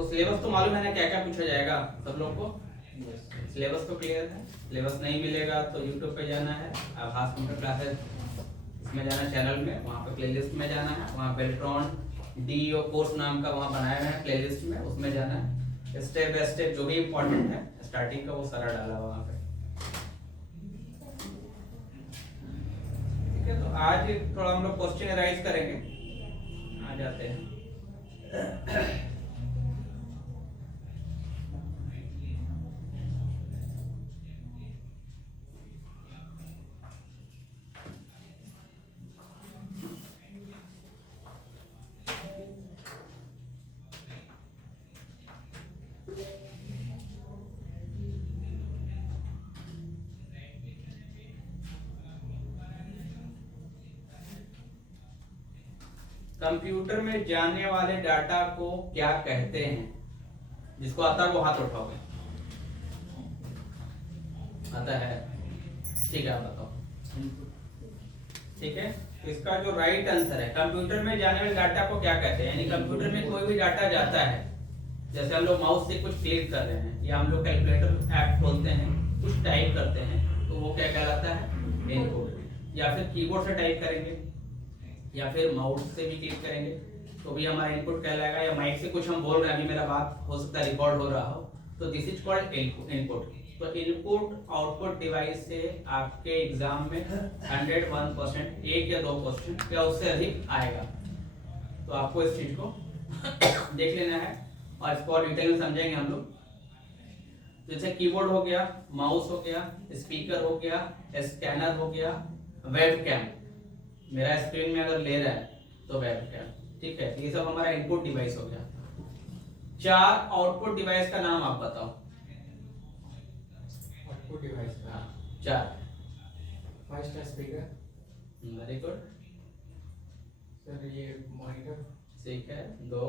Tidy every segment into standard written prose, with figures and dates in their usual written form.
तो सिलेबस तो मालूम है ना क्या क्या पूछा जाएगा सब लोग को? सिलेबस तो क्लियर है। सिलेबस नहीं मिलेगा तो यूट्यूब पे जाना है, आभास कंप्यूटर क्लासेस इसमें जाना, चैनल में, वहाँ पे प्लेलिस्ट में जाना है, वहाँ बेल्ट्रॉन डीईओ कोर्स नाम का वहाँ बनाया है प्लेलिस्ट में, उसमें जाना है। स्टेप बाय स्टेप जो भी इम्पोर्टेंट है स्टार्टिंग का वो सारा डाला हुआ वहाँ पे। ठीक है, तो आज थोड़ा हम लोग क्वेश्चन राइज करेंगे। आ जाते हैं। कंप्यूटर में जाने वाले डाटा को क्या कहते हैं? जिसको आता है वो हाथ उठाओगे। आता है? ठीक है, आप बताओ। ठीक है, तो इसका जो राइट आंसर है, कंप्यूटर में जाने वाले डाटा को क्या कहते हैं, यानी कंप्यूटर में कोई भी डाटा जाता है, जैसे हम लोग माउस से कुछ क्लिक कर रहे हैं या हम लोग कैलकुलेटर ऐप खोलते हैं, कुछ टाइप करते हैं, तो वो क्या कहलाता है? इनपुट। या फिर कीबोर्ड से टाइप करेंगे या फिर माउस से भी क्लिक करेंगे तो भी हमारा इनपुट कहलाएगा, या माइक से कुछ हम बोल रहे हैं, अभी मेरा बात हो सकता है रिकॉर्ड हो रहा हो, तो दिस इज कॉल्ड इनपुट। तो इनपुट आउटपुट डिवाइस से आपके एग्जाम में 101% 1 या 2 क्वेश्चन या उससे अधिक आएगा। तो आपको इस चीज को देख लेना है और इसको और डिटेल में समझेंगे हम लोग। जैसे कीबोर्ड हो गया, माउस हो गया, स्पीकर हो गया, स्कैनर हो गया, वेबकैम, मेरा स्क्रीन में अगर ले रहा है तो वेबकैम। ठीक है, ये सब हमारा इनपुट डिवाइस हो गया। 4 आउटपुट डिवाइस का नाम आप बताओ। आउटपुट डिवाइस का 4। फर्स्ट है स्पीकर। वेरी गुड सर, ये मॉनिटर। ठीक है, 2।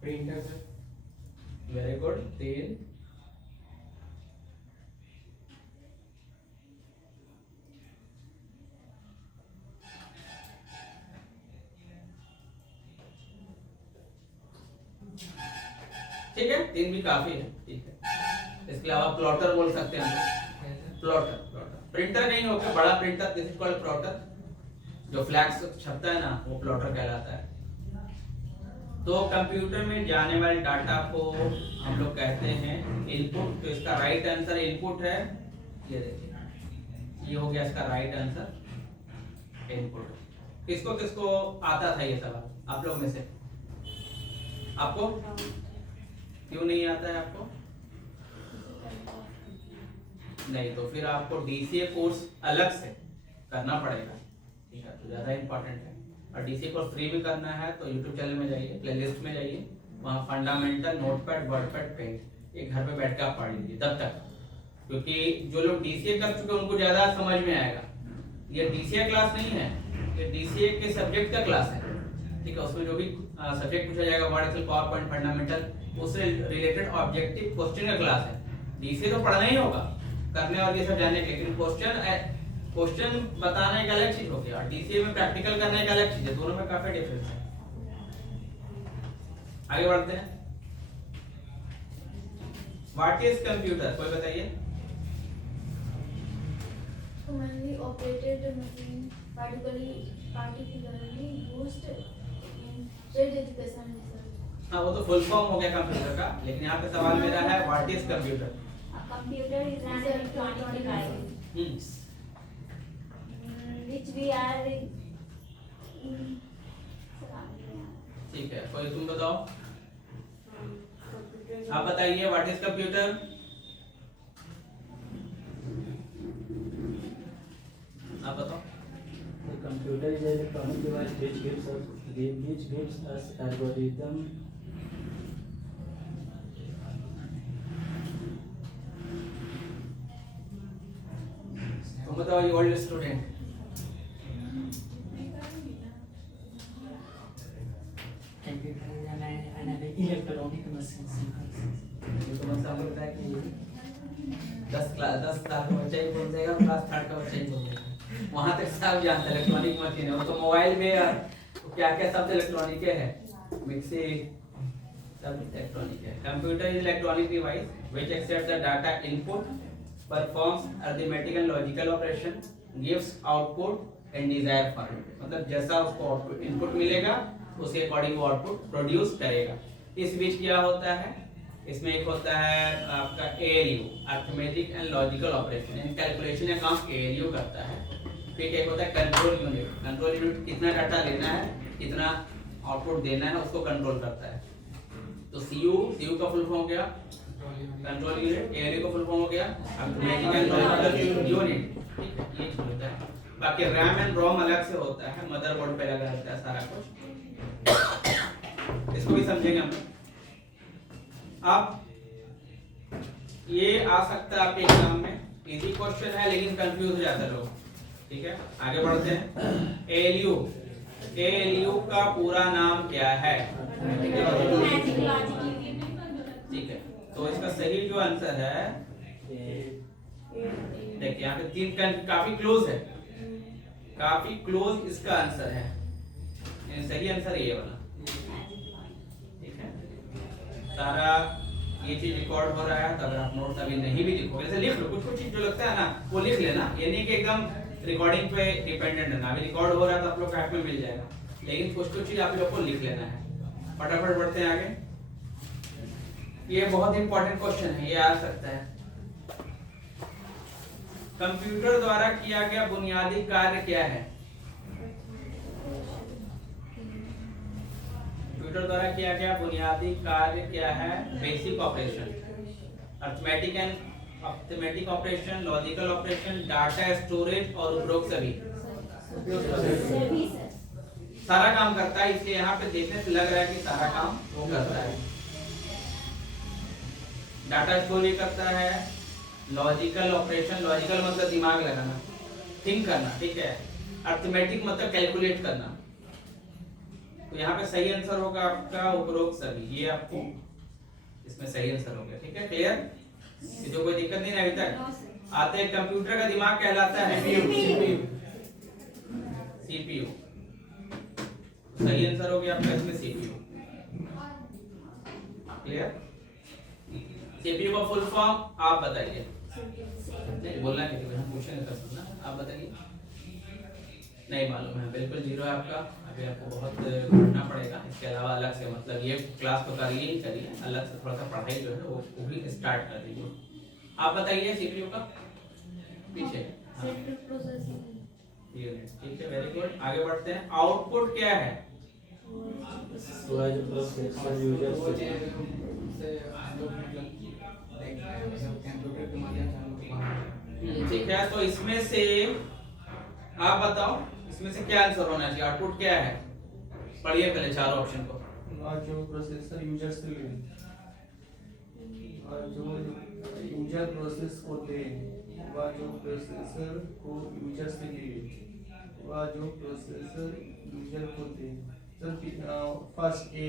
Printer sir. Very good, 3। ठीक है, 3 भी काफी है। ठीक है, इसके अलावा प्लॉटर बोल सकते हैं हम। प्लॉटर प्रिंटर नहीं होगा, बड़ा printer this is called plotter. जो फ्लैक्स छपता है ना वो प्लॉटर कहलाता है। तो कंप्यूटर में जाने वाले डाटा को हम लोग कहते हैं इनपुट। तो इसका राइट आंसर इनपुट है। ये देखिए, ये हो गया इसका राइट आंसर, इनपुट। किसको किसको आता था ये सवाल आप लोग में से? आपको क्यों नहीं आता है आपको? नहीं, तो फिर आपको डीसीए कोर्स अलग से करना पड़ेगा। ठीक है, तो ज्यादा इंपॉर्टेंट है। और डीसीए कोर्स फ्री भी करना है तो यूट्यूब चैनल में जाइए, प्लेलिस्ट में जाइए, वहाँ फंडामेंटल, नोटपैड, वर्डपैड, पेंट ये घर पे बैठ के आप पढ़ लीजिए तब तक, क्योंकि जो लोग डीसीए कर चुके हैं उनको ज्यादा समझ में आएगा। ये डीसीए क्लास नहीं है, ये डीसीए के सब्जेक्ट का क्लास है। ठीक है, उसमें जो भी सब्जेक्ट पूछा जाएगा, Word, Excel, PowerPoint, fundamental, उससे रिलेटेड ऑब्जेक्टिव क्वेश्चन का क्लास है। डीसीए तो पढ़ना ही होगा, करने और ये सब जानने के, लेकिन क्वेश्चन बताना एक अलग चीज हो गया, डीसीए में प्रैक्टिकल करने एक अलग चीज है, दोनों में काफी डिफरेंस है। आगे बढ़ते हैं। व्हाट इज कंप्यूटर, कोई बताइए। Commonly operated machine, particularly used in trade education research. हाँ, वो तो फुल फॉर्म हो गया कंप्यूटर का, लेकिन यहाँ पे सवाल मेरा है what is computer. A computer is an electronic device which we are ठीक है, कोई तुम बताओ। आप बताइए व्हाट इज कंप्यूटर। आप बताओ। The computer is an electronic device which gives us algorithm. तुम बताओ, ये old student. Computer is an electronic machine. तो मतलब होता है कि 10 साल का बच्चा ही बोल देगा, क्लास 3 का बच्चा ही बोल देगा। वहां तक सब जानते हैं इलेक्ट्रॉनिक मशीन है, वो तो मोबाइल में क्या क्या शब्द इलेक्ट्रॉनिक है, मिक्सी सब इलेक्ट्रॉनिक है। Computer is electronic device which accept the data input, performs arithmetic and logical operation, gives output and desire format. मतलब जैसा उसको आउटपुट इनपुट मिलेगा उसके अकॉर्डिंग वो आउटपुट प्रोड्यूस करेगा। इस बीच क्या होता है, इसमें एक होता है आपका ALU, arithmetic and logical operation, यानी कैलकुलेशन का काम एएलयू करता है। फिर एक होता है कंट्रोल यूनिट, कंट्रोल यूनिट कितना डाटा लेना है, कितना आउटपुट देना है, उसको कंट्रोल करता है। तो सीयू का फुल फॉर्म क्या, कंट्रोल यूनिट, एएलयू का फुल फॉर्म हो गया अरिथमेटिक एंड लॉजिकल यूनिट, ठीक है, ये होता है। बाकी रैम एंड रोम अलग से होता है, मदरबोर्ड पे लगा रहता है सारा कुछ, इसको भी समझेंगे हम। अब ये आ सकता है आपके एग्जाम में, इजी क्वेश्चन है लेकिन कंफ्यूज हो जाते हैं लोग, ठीक है। आगे बढ़ते हैं। एएलयू, एएलयू का पूरा नाम क्या है, ठीक है। तो इसका सही जो आंसर है, देखिए यहाँ पे तीन काफी क्लोज है, काफी क्लोज इसका आंसर है, सही आंसर ये वाला, ठीक है। सारा ये चीज रिकॉर्ड हो रहा है, तो अगर आप नोट्स अभी नहीं भी लिखोगे, जैसे लिख लो, कुछ कुछ चीज जो लगता है ना वो लिख लेना, ये नहीं कि एकदम रिकॉर्डिंग पे डिपेंडेंट है ना, अभी रिकॉर्ड हो रहा है तो आप लोग को ऐप में मिल जाएगा, लेकिन कुछ कुछ चीज आप लोग को लिख लेना है। फटाफट बढ़ते हैं आगे। ये बहुत इंपॉर्टेंट क्वेश्चन है, ये आ सकता है। कंप्यूटर द्वारा किया गया बुनियादी कार्य क्या है, कंप्यूटर द्वारा किया गया बुनियादी कार्य क्या है, basic operation, arithmetic operation, logical operation, data storage और उपरोक्त सभी सारा काम करता है, इसलिए यहाँ पे देखने से लग रहा है कि सारा काम वो करता है। डाटा स्टोरेज करता है, लॉजिकल ऑपरेशन, लॉजिकल मतलब दिमाग लगाना, थिंक करना, ठीक है। अरिथमेटिक मतलब कैलकुलेट करना। तो यहाँ पे सही आंसर होगा आपका उपरोक्त सभी, ये आपको इसमें सही आंसर हो गया, ठीक है। क्लियर, इसमें कोई दिक्कत नहीं है अभी तक। आते हैं, कंप्यूटर का दिमाग कहलाता है सीपीयू, सही आंसर हो गया आपका इसमें सीपीयू। क्लियर, सीपीयू का फुल फॉर्म आप बताइए, बोलना है कि हम पूछेंगे तब सुनना, आप बताइए। नहीं मालूम है, बिल्कुल जीरो है आपका, अभी आपको बहुत पढ़ना पड़ेगा, इसके अलावा अलग से, मतलब ये क्लास तो करिए ही करिए, अलग से थोड़ा सा पढ़ाई जो है वो भी स्टार्ट कर दीजिए। आप बताइए सीपीयू का पीछे सेंट्रल प्रोसेसिंग यूनिट, ठीक है, वेरी गुड। आगे बढ़ते हैं। आउटपुट क्या है, ठीक है। तो इसमें से आप बताओ, इसमें से क्या आंसर होना चाहिए, आउटपुट क्या है, पढ़िए पहले चारों ऑप्शन को। जो प्रोसेसर यूजर से ले, और जो यूजर प्रोसेस को दे, वह जो प्रोसेसर को यूजर से ले, वह जो प्रोसेसर यूजर को दे। सर फर्स्ट ए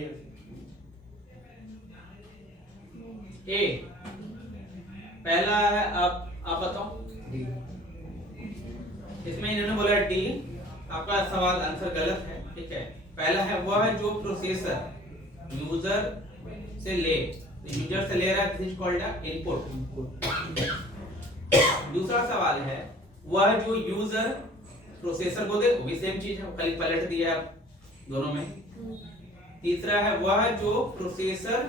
पहला है, आप बताओ। इसमें इन्होंने बोला डी, आपका सवाल आंसर गलत है, ठीक है। पहला है वह जो प्रोसेसर यूजर से ले, यूजर से ले रहा है, दिस इज कॉल्ड इनपुट। दूसरा सवाल है वह जो यूजर प्रोसेसर को दे, वो भी सेम चीज है, खाली पलट दिया है दोनों में। तीसरा है वह जो प्रोसेसर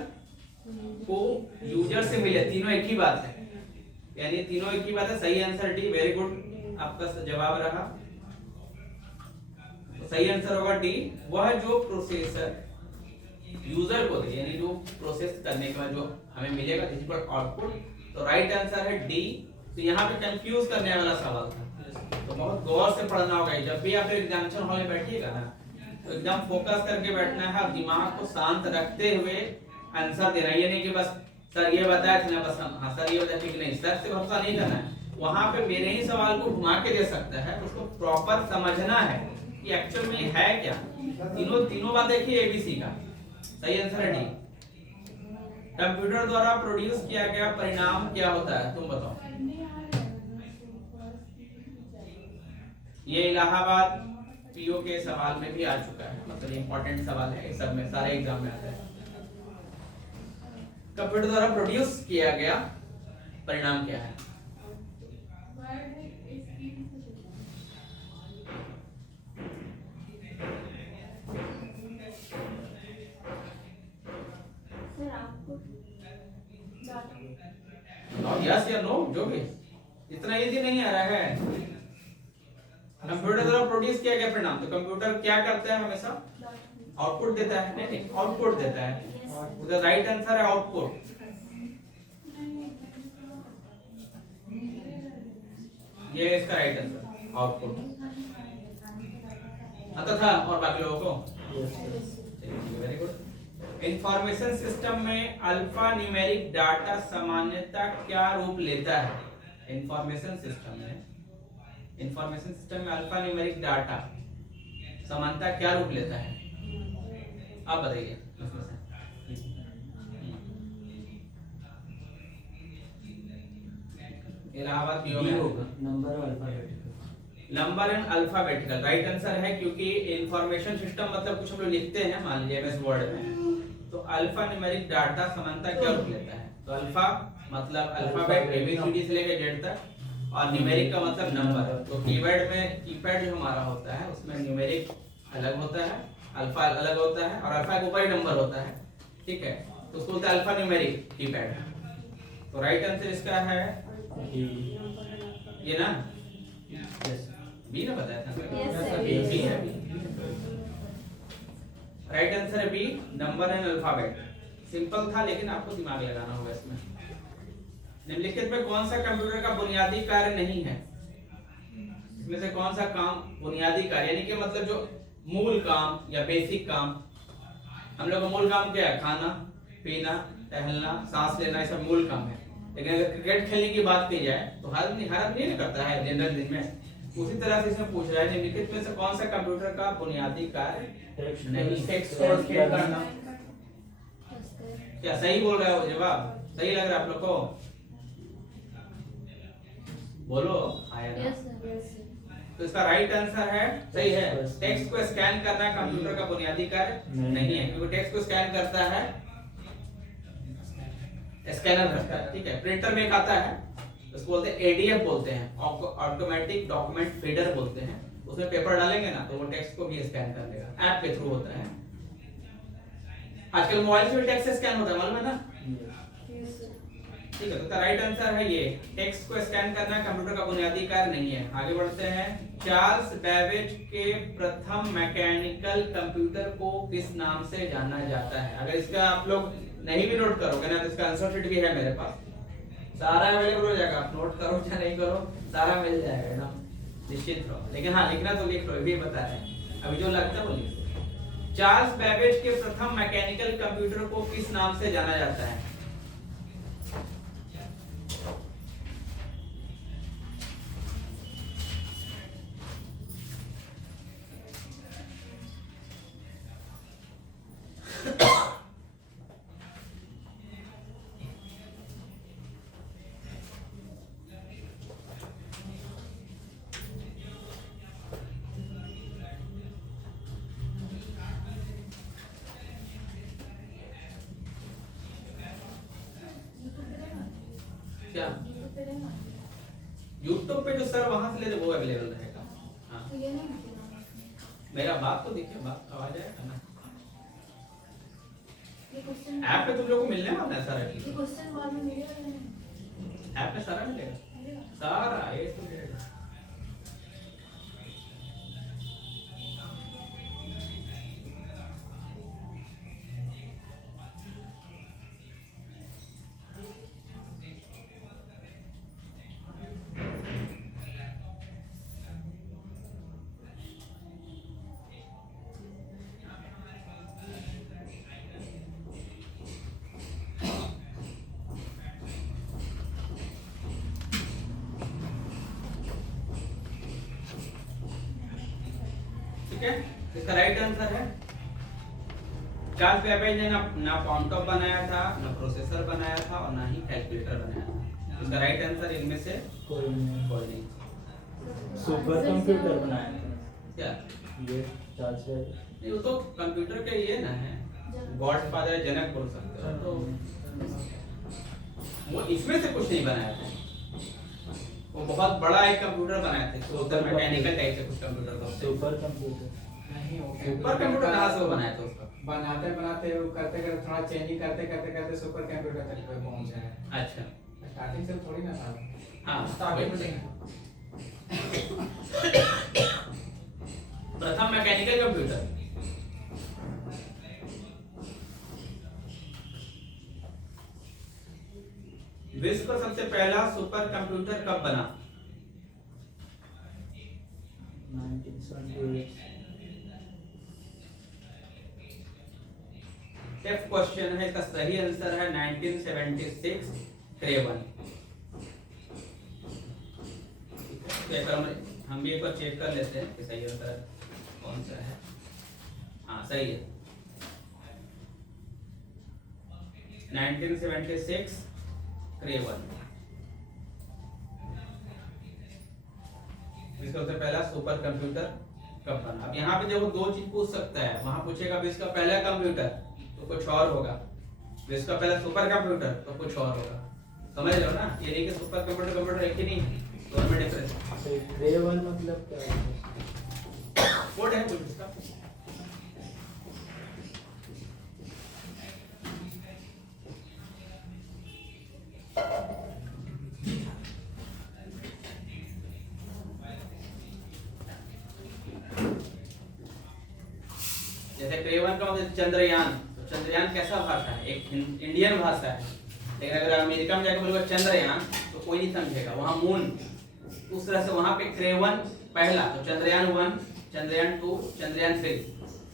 को यूजर से मिले, तीनों एक ही बात है, यानी तीनों एक ही बात है। सही आंसर डी, वेरी गुड, आपका जवाब रहा। तो सही आंसर होगा डी, वह जो प्रोसेसर यूजर को दे, यानी जो प्रोसेस करने के बाद जो हमें मिलेगा, इस पर आउटपुट। तो राइट आंसर है डी। तो यहाँ पे कंफ्यूज करने वाला सवाल था, तो बहुत गौर से पढ़ना होगा। जब भी आप एग्जामिनेशन हॉल में बैठिएगा ना, तो एकदम फोकस करके बैठना है, दिमाग को शांत रखते हुए आंसर देना। ये नहीं कि बस सर ये बताया था ना, बस हाँ सर ये बताया, ठीक नहीं, सर से भरोसा नहीं करना है। वहां पे मेरे ही सवाल को घुमा के दे सकता है, उसको प्रॉपर समझना है कि एक्चुअल में है क्या। तीनों बात देखिए एबीसी का। सही आंसर है डी। कंप्यूटर द्वारा प्रोड्यूस किया गया परिणाम क्या होता है, तुम बताओ। ये इलाहाबाद पीओ के सवाल में भी आ चुका है, मतलब इंपॉर्टेंट सवाल है, सब में सारे एग्जाम में आता है। कंप्यूटर द्वारा प्रोड्यूस किया गया परिणाम क्या है? सर आपको यस या नो, जो भी, इतना इजी नहीं आ रहा है। कंप्यूटर द्वारा प्रोड्यूस किया गया परिणाम, तो कंप्यूटर क्या करता है? हमेशा आउटपुट देता है। नहीं, आउटपुट देता है। उसका राइट आंसर है आउटपुट। ये इसका राइट आंसर, आउटपुट। आता था और बाकी लोगों को? Very good. इंफॉर्मेशन सिस्टम में अल्फा न्यूमेरिक डाटा सामान्यतः क्या रूप लेता है? इंफॉर्मेशन सिस्टम में अल्फा न्यूमेरिक डाटा सामान्यतः क्या रूप लेता है? आप बताइए उसमें से। इलाहाबाद पीओ में नंबर और alphabetical. Number and alphabetical right answer है, क्योंकि इंफॉर्मेशन सिस्टम मतलब कुछ हम लोग लिखते हैं, मान लीजिए एमएस वर्ड में, तो अल्फा न्यूमेरिक डाटा सामान्यतः क्या रूप लेता है? तो अल्फा मतलब अल्फाबेट एबीसीडी से लेकर जेड तक, और न्यूमेरिक का मतलब नंबर। तो कीपैड जो हमारा होता है उसमें न्यूमेरिक अलग होता है, अल्फा अलग होता है, और अल्फा के ऊपर ही नंबर होता है, ठीक है, तो उसको बोलते हैं अल्फा न्यूमेरिक कीपैड। तो राइट आंसर इसका है ये ना, बी ना बताया था? Yes, sir. बी है। राइट आंसर है B, number and alphabet. Simple था, लेकिन आपको दिमाग लगाना होगा इसमें। निम्नलिखित में कौन सा कंप्यूटर का बुनियादी कार्य नहीं है? इसमें से कौन सा काम बुनियादी कार्य, यानी कि मतलब जो मूल काम या बेसिक काम, हम लोग का मूल काम क्या है? खाना पीना, टहलना, सांस लेना, ये सब मूल काम है। लेकिन अगर क्रिकेट खेलने की बात की जाए तो हर आदमी नहीं करता है जनरल दिन में। उसी तरह से इसमें पूछ रहा है निम्नलिखित में से कौन सा कंप्यूटर का बुनियादी कार्य नहीं? टेक्स्ट और खेल करना। क्या सही बोल रहे हो? जवाब सही लग रहा है आप लोग को? बोलो आया ना? Yes sir. तो इसका राइट आंसर है, सही है, टेक्स्ट को स्कैन करना कंप्यूटर का बुनियादी कार्य नहीं है, क्योंकि टेक्स्ट को स्कैन करता है स्कैनर करता है, ठीक है। प्रिंटर में एक आता है, उसको बोलते हैं एडीएफ बोलते हैं, ऑटोमेटिक डॉक्यूमेंट फीडर बोलते हैं। उसमें पेपर डालेंगे ना तो वो टेक्स्ट को भी स्कैन कर लेगा, ऐप के थ्रू होता है। आजकल मोबाइल से भी टेक्स्ट स्कैन होता है, मालूम है ना? ठीक है, तो राइट आंसर है ये, टेक्स्ट को स्कैन करना कंप्यूटर का बुनियादी कार्य नहीं है। आगे बढ़ते हैं। चार्ल्स बेबेज के प्रथम मैकेनिकल कंप्यूटर को किस नाम से जाना जाता है? अगर इसका आप लोग नहीं भी नोट करोगे ना तो इसका आंसर शीट भी है मेरे पास, सारा अवेलेबल हो जाएगा। आप नोट करो या नहीं करो, सारा मिल जाएगा एकदम निश्चित रहो। लेकिन हाँ, लिखना तो लिख लो, ये भी बता रहे हैं, अभी जो लगता है वो लिख लो। चार्ल्स बेबेज के प्रथम मैकेनिकल कंप्यूटर को किस नाम से जाना जाता है? क्या यूट्यूब पे जो सर वहां से ले वो अवेलेबल रहेगा। हाँ, तो ये नहीं मेरा बात तो देखिए, बात आवाज आएगा ना? ये क्वेश्चन ऐप पे तुम लोगों को मिलने वाला है सारा, ये क्वेश्चन बाद में मिलेगा या नहीं? ऐप पे सारा मिलेगा, सारा ये तो मिलेगा। ठीक है, इसका राइट आंसर है चार्ल्स बेबेज ने ना काउंटअप बनाया था, ना प्रोसेसर बनाया था, और ना ही कैलकुलेटर बनाया था। इसका राइट आंसर इनमें से कोई नहीं। कोई नहीं। सुपर कंप्यूटर बनाया था क्या ये चार्ल्स बेबेज। नहीं, वो तो कंप्यूटर के ये ना है, गॉड फादर जनक बोल सकते हो, तो वो इसमें से कुछ नहीं बनाया था। वो बहुत बड़ा एक कंप्यूटर बनाए थे, सुपर मैकेनिकल टाइप से कुछ कंप्यूटर था उससे। सुपर कंप्यूटर नहीं हो सुपर कंप्यूटर कहाँ से वो बनाया था उसका? बनाते बनाते वो करते करते थोड़ा चेंजिंग करते करते करते सुपर कंप्यूटर तक पे पहुंचा है। अच्छा, स्टार्टिंग से थोड़ी ना था। हाँ स्टार्टिंग में प्रथम मैकेनिकल कंप्यूटर विश्व का सबसे पहला सुपर कंप्यूटर कब बना? 1978। टेफ क्वेश्चन है, इसका सही आंसर है 1976 क्रेवन। चेक हम भी एक बार चेक कर लेते हैं कि सही आंसर कौन सा है। हाँ सही है, 1976 क्रेवन। इसका सबसे पहला सुपर कंप्यूटर कब बना? अब यहाँ पे जब वो दो चीज पूछ सकता है, वहां पूछेगा विश्व का पहला कंप्यूटर तो कुछ और होगा, विश्व का पहला सुपर कंप्यूटर तो कुछ और होगा। समझ रहे हो ना? ये नहीं कि सुपर कंप्यूटर कंप्यूटर एक ही नहीं है, दोनों में डिफरेंस है। क्रेवन मतलब क्या है? कोड है कुछ इसका। जैसे क्रेवन का मतलब चंद्रयान, तो चंद्रयान कैसा भाषा है? एक इंडियन भाषा है, लेकिन अगर अमेरिका में जाकर बोलोगे चंद्रयान तो कोई नहीं समझेगा। वहां मून, उस तरह से वहां पे क्रेवन पहला, तो चंद्रयान 1, चंद्रयान 2, चंद्रयान 3,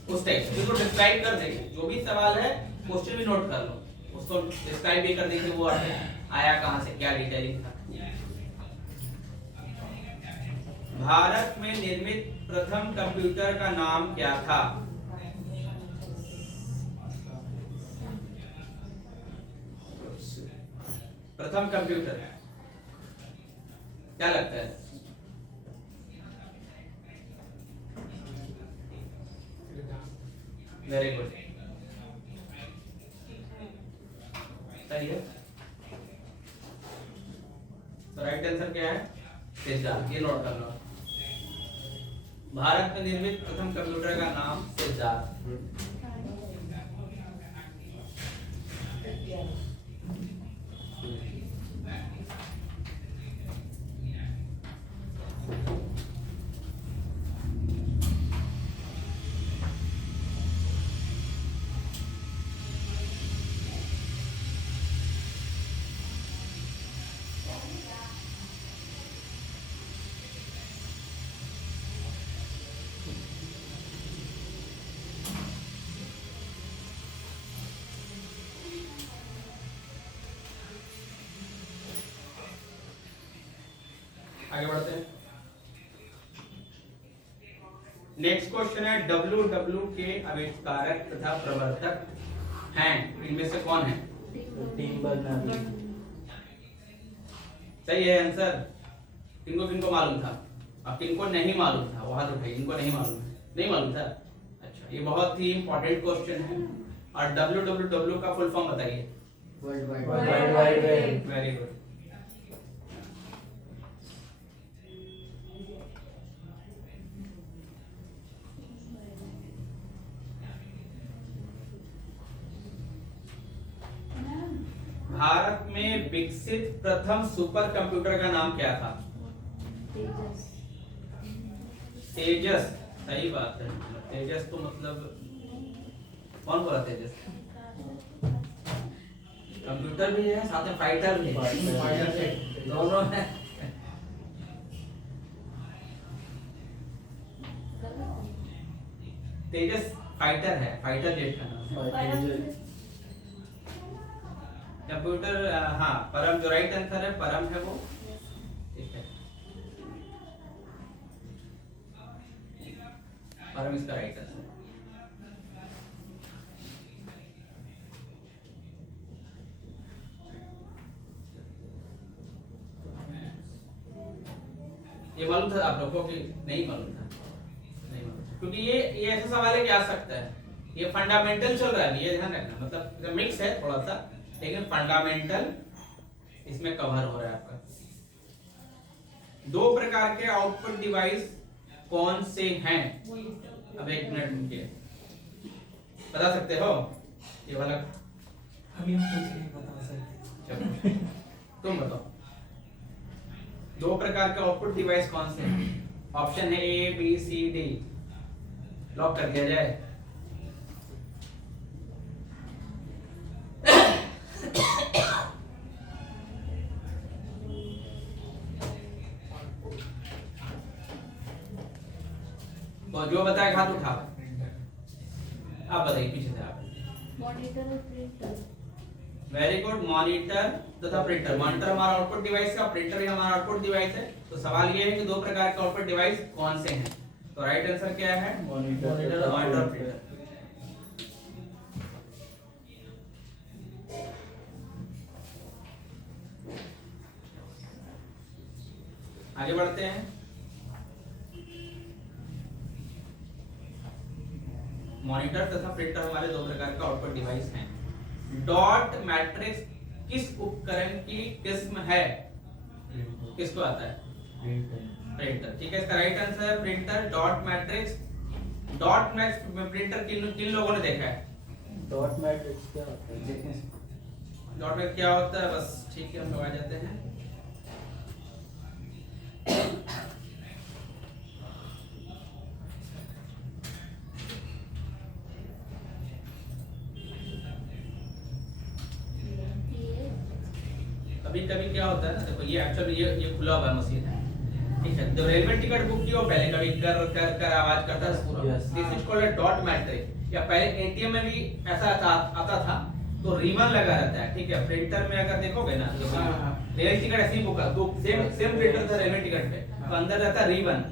उस टाइप से इसको डिस्क्राइब कर देंगे। जो भी सवाल है क्वेश्चन भी नोट कर लो, उसको डिस्क्राइब भी कर देंगे, वो आया कहां से, क्या डिटेलिंग था। भारत में निर्मित प्रथम कंप्यूटर का नाम क्या था? प्रथम कंप्यूटर क्या लगता है? वेरी गुड, सही है। तो राइट आंसर क्या है? सिद्धार्थ। ये नोट कर लो, भारत में निर्मित प्रथम कंप्यूटर का नाम सिद्धार्थ। आगे बढ़ते हैं। नेक्स्ट क्वेश्चन है, WW के आविष्कारक तथा प्रवर्तक हैं, इनमें से कौन है? Tim Berners. सही है आंसर। किनको किनको मालूम था? अब किनको नहीं मालूम था वो हाथ उठाइए। इनको नहीं मालूम, नहीं मालूम था? अच्छा, ये बहुत ही इंपॉर्टेंट क्वेश्चन है। और WWW का फुल फॉर्म बताइए। World wide world wide web. Very good. Bharat में विकसित प्रथम सुपर कंप्यूटर का नाम क्या था? तेजस। सही बात है, तेजस तो मतलब कौन बोला तेजस? कंप्यूटर भी है, साथ में फाइटर भी है, दोनों है। तेजस फाइटर है, फाइटर जेट का नाम है। कंप्यूटर, हाँ परम जो राइट आंसर है, परम है वो, ठीक है, परम इसका राइट आंसर। ये मालूम था आप लोगों को कि नहीं मालूम था? नहीं मालूम था। क्योंकि ये ऐसा सवाल है कि आ सकता है, ये फंडामेंटल चल रहा है, ये ध्यान रखना, मतलब मिक्स है थोड़ा सा, लेकिन फंडामेंटल इसमें कवर हो रहा है आपका। दो प्रकार के आउटपुट डिवाइस कौन से हैं? अब एक मिनट रुकिए, बता सकते हो ये वाला? अभी हम कुछ नहीं बता सकते। चलो तुम बताओ, दो प्रकार के आउटपुट डिवाइस कौन से हैं? ऑप्शन है A B C D, lock कर दिया जाए। तो जो बताएगा हाथ उठाओ। आप बताइए पीछे से आप। मॉनिटर और प्रिंटर। वेरी गुड, मॉनिटर तथा प्रिंटर। मॉनिटर हमारा आउटपुट डिवाइस का, प्रिंटर ही हमारा आउटपुट डिवाइस है। तो सवाल ये है कि दो प्रकार के आउटपुट डिवाइस कौन से हैं? तो राइट आंसर क्या है? Monitor monitor printer. आगे बढ़ते हैं। मॉनिटर तथा प्रिंटर हमारे दो प्रकार का आउटपुट डिवाइस हैं। डॉट मैट्रिक्स किस उपकरण की किस्म है? किसको आता है? प्रिंटर। ठीक है, इसका राइट आंसर है printer. Dot matrix, dot matrix printer किन लोगों ने देखा है? डॉट मैट्रिक्स क्या होता है? डॉट मैट्रिक्स क्या होता है? बस ठीक है, हम लोग आ जाते हैं। कभी कभी क्या होता है ना, देखो ये एक्चुअली ये खुला हुआ मशीन है, ठीक है। जब रेलवे टिकट बुक किया पहले कभी कर कर कर आवाज करता है पूरा, this is called dot matrix. या पहले एटीएम में भी ऐसा आता था, तो रिबन लगा रहता है, ठीक है। प्रिंटर में अगर देखोगे ना तो रेलवे टिकट ऐसे ही बुक दो सेम प्रिंटर था रेलवे टिकट पे, तो अंदर रहता है रिबन,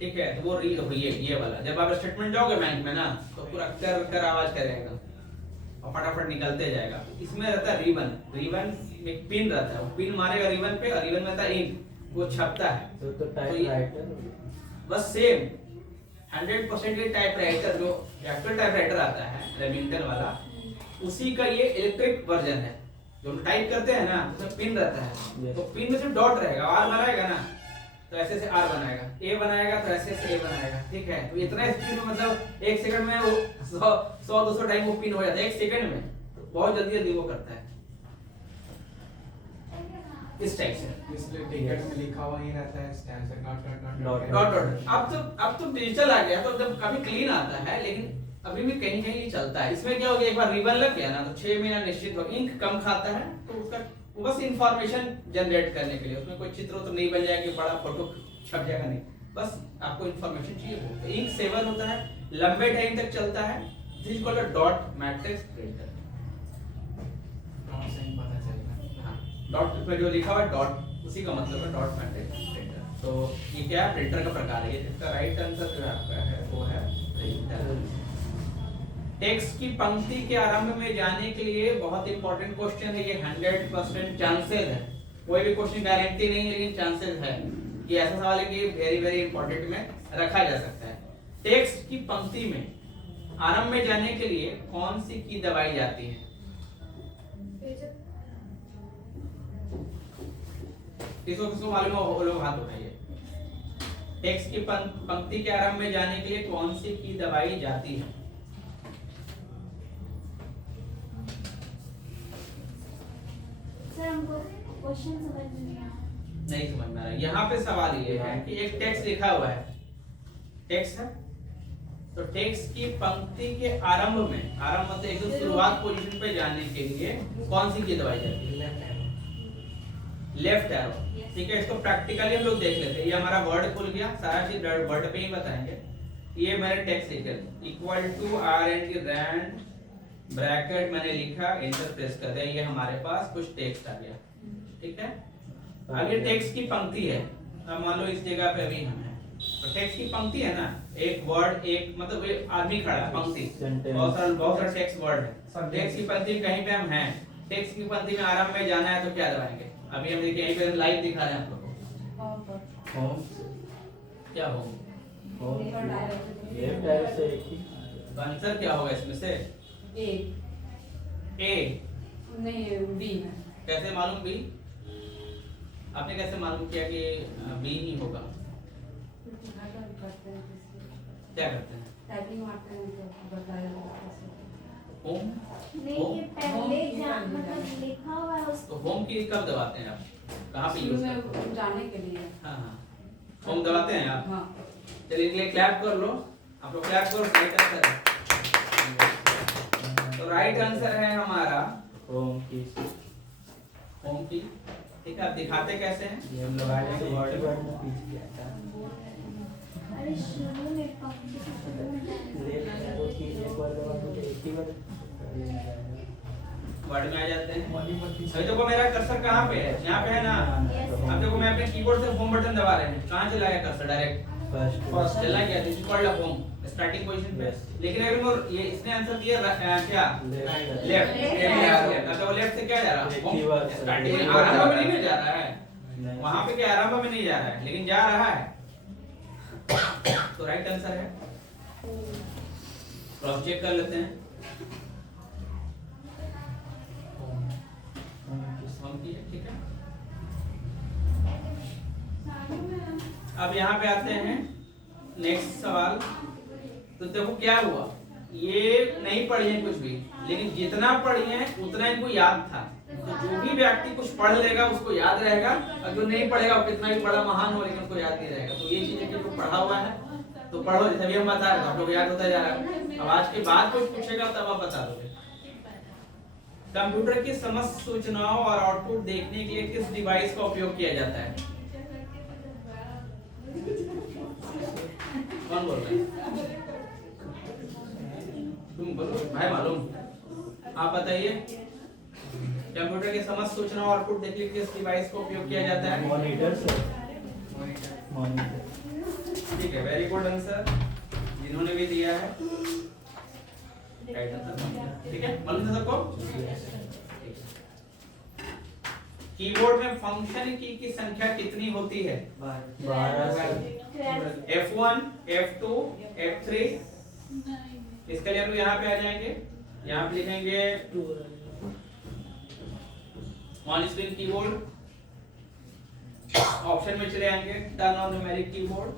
ठीक है। तो वो ये वाला जब आप स्टेटमेंट जाओगे बैंक में ना, तो पूरा कर कर आवाज करेगा और फटाफट निकलते जाएगा। इसमें रहता है रिबन, रिबन में पिन रहता है, वो पिन मारेगा रिबन पे और रिबन में रहता है इंक, वो छपता है। तो टाइपराइटर बस सेम 100% ये टाइपराइटर जो एक्चुअल टाइपराइटर आता है रेमिंगटन वाला, उसी का ये इलेक्ट्रिक वर्जन है। जो हम टाइप करते हैं ना, उसमें पिन रहता है, तो पिन में सिर्फ डॉट रहेगा, आर बनाएगा ना तो ऐसे से आर बनाएगा, ए बनाएगा तो ऐसे से ए बनाएगा, ठीक है। तो इतना स्पीड में, मतलब 1 सेकंड में वो 100-200 टाइम वो पिन हो जाता है 1 सेकंड में, तो बहुत जल्दी जल्दी वो करता है इस टाइप से। इसलिए टिकट में लिखा हुआ ही रहता है स्टैम्प से डॉट डॉट। अब तो डिजिटल आ गया, तो जब काफी क्लीन आता है, लेकिन अभी भी कहीं कहीं ये चलता है। इसमें क्या हो गया, एक बार रिबन लग गया ना तो 6 महीना निश्चित हो, इंक कम खाता है, तो उसका बस इंफॉर्मेशन जनरेट करने के लिए, उसमें कोई चित्र तो नहीं बन जाएगा कि बड़ा फोटो छप जाएगा, नहीं, बस आपको इंफॉर्मेशन चाहिए हो। तो इंक सेवन होता है, लंबे टाइम तक चलता है। This is called dot matrix printer. पता चलेगा। हाँ, डॉट पे जो लिखा हुआ है डॉट, उसी का मतलब है डॉट मैट्रिक्स प्रिंटर। तो ये क्या है? प्रिंटर का प्रकार है। इसका राइट आंसर जो आपका है वो है प्रिंटर। टेक्स्ट की पंक्ति के आरंभ में जाने के लिए बहुत इंपॉर्टेंट क्वेश्चन है ये, 100% चांसेस है, कोई भी क्वेश्चन गारंटी नहीं है, लेकिन चांसेस है कि ऐसा सवाल है कि वेरी वेरी इंपॉर्टेंट में रखा जा सकता है। टेक्स्ट की पंक्ति में आरंभ में जाने के लिए कौन सी की दबाई जाती है? किसको मालूम हो वो लोग हाथ उठाइए। टेक्स्ट की पंक्ति के आरंभ में जाने के लिए कौन सी की दबाई जाती है? सर हमको क्वेश्चन समझ नहीं आया। नहीं समझ में आ रहा। यहाँ पे सवाल ये है कि एक टेक्स्ट लिखा हुआ है, टेक्स्ट है, तो टेक्स्ट की पंक्ति के आरंभ में, आरंभ मतलब एकदम शुरुआत पोजीशन पे जाने के लिए कौन सी की दबाई जाती है? लेफ्ट एरो, ठीक है। इसको प्रैक्टिकली हम लोग देख लेते हैं। ये हमारा वर्ड खुल गया, सारा चीज वर्ड पे ही बताएंगे। ये मैंने टेक्स्ट लिखा equal to R and rand bracket मैंने लिखा, एंटर प्रेस कर दिया, ये हमारे पास कुछ टेक्स्ट आ गया, ठीक है। आगे टेक्स्ट की पंक्ति है, अब मान लो इस जगह पे अभी हम हैं, तो टेक्स्ट की पंक्ति है ना, एक वर्ड, एक मतलब एक आदमी खड़ा है, पंक्ति, बहुत सारा टेक्स्ट वर्ड है। टेक्स्ट की पंक्ति कहीं पे हम हैं, टेक्स्ट की पंक्ति में आरंभ में जाना है तो क्या दबाएंगे? अभी हम देखिए यहीं पे लाइव दिखा रहे हैं आप लोगों को, होम क्या होम? होम लेफ्ट डायरेक्ट से एक ही तो आंसर क्या होगा इसमें से? ए ए। नहीं बी है। कैसे मालूम बी? आपने कैसे मालूम किया कि बी ही होगा? क्या करते हैं? टाइपिंग मारते हैं तो बताया होम। नहीं ये पहले जहाँ मतलब लिखा हुआ है उस तो होम की कब दबाते हैं आप? कहाँ पे यूज करते हैं? जाने के लिए। हाँ हाँ, होम दबाते हैं आप? हाँ चलिए इसके लिए क्लैप कर लो। आप लोग क्लैप करो, राइट आंसर है। तो राइट आंसर है हमारा होम की होम की। ठीक है, आप दिखाते कैसे हैं? ये हम लोग आगे से वर्ड वर्ड में पीछे किया था अरे शुरू में पंक्ति लेफ्ट एरो की एक बार दबा दो तो एक ही बार वर्ड में आ जाते हैं। वाली पर पीछे अभी देखो मेरा कर्सर कहाँ पे है? यहाँ पे है ना। अब देखो मैं अपने कीबोर्ड से होम बटन दबा रहे हैं, कहाँ चला गया कर्सर? डायरेक्ट फर्स्ट चला गया। This is called a home, starting position पे। Yes. लेकिन अगर वो ये इसने आंसर दिया क्या? Left left. अच्छा वो लेफ्ट से क्या जा रहा है? एक ही बार स्टार्टिंग में एक आरंभ बार में नहीं जा रहा है, नहीं। वहां पे क्या आरंभ में नहीं जा रहा है, लेकिन जा रहा है। तो राइट आंसर है। क्रॉस चेक कर लेते हैं। होम की है, ठीक है। अब यहाँ पे आते हैं नेक्स्ट सवाल। तो देखो क्या हुआ, ये नहीं पढ़ी है कुछ भी, लेकिन जितना पढ़ी है उतना इनको याद था। तो जो भी व्यक्ति कुछ पढ़ लेगा उसको याद रहेगा, और जो नहीं पढ़ेगा वो कितना भी बड़ा महान हो लेकिन उसको याद नहीं रहेगा। तो ये चीजें जो पढ़ा हुआ है तो पढ़ो, जैसे अभी हम बता रहे थे आप लोग याद होता जा रहा है। अब आज के बाद कुछ पूछेगा तब आप बता दोगे। कंप्यूटर की समस्त सूचनाओं और आउटपुट देखने के लिए किस डिवाइस का उपयोग किया जाता है? कौन बोल रहे हैं? तुम बोलो भाई, मालूम? आप बताइए। कंप्यूटर की समस्त सूचना और आउटपुट देखने के लिए किस डिवाइस का उपयोग किया जाता है? मॉनिटर से मॉनिटर ठीक है, वेरी गुड आंसर जिन्होंने भी दिया है। राइट आंसर, ठीक है। मालूम था सबको? कीबोर्ड में फंक्शन की संख्या कितनी होती है? 12 से F1, F2, F3। इसके लिए हम लोग यहाँ पे आ जाएंगे, यहाँ पे लिखेंगे ऑन स्क्रीन कीबोर्ड। ऑप्शन में चले आएंगे टर्न ऑन न्यूमेरिक कीबोर्ड।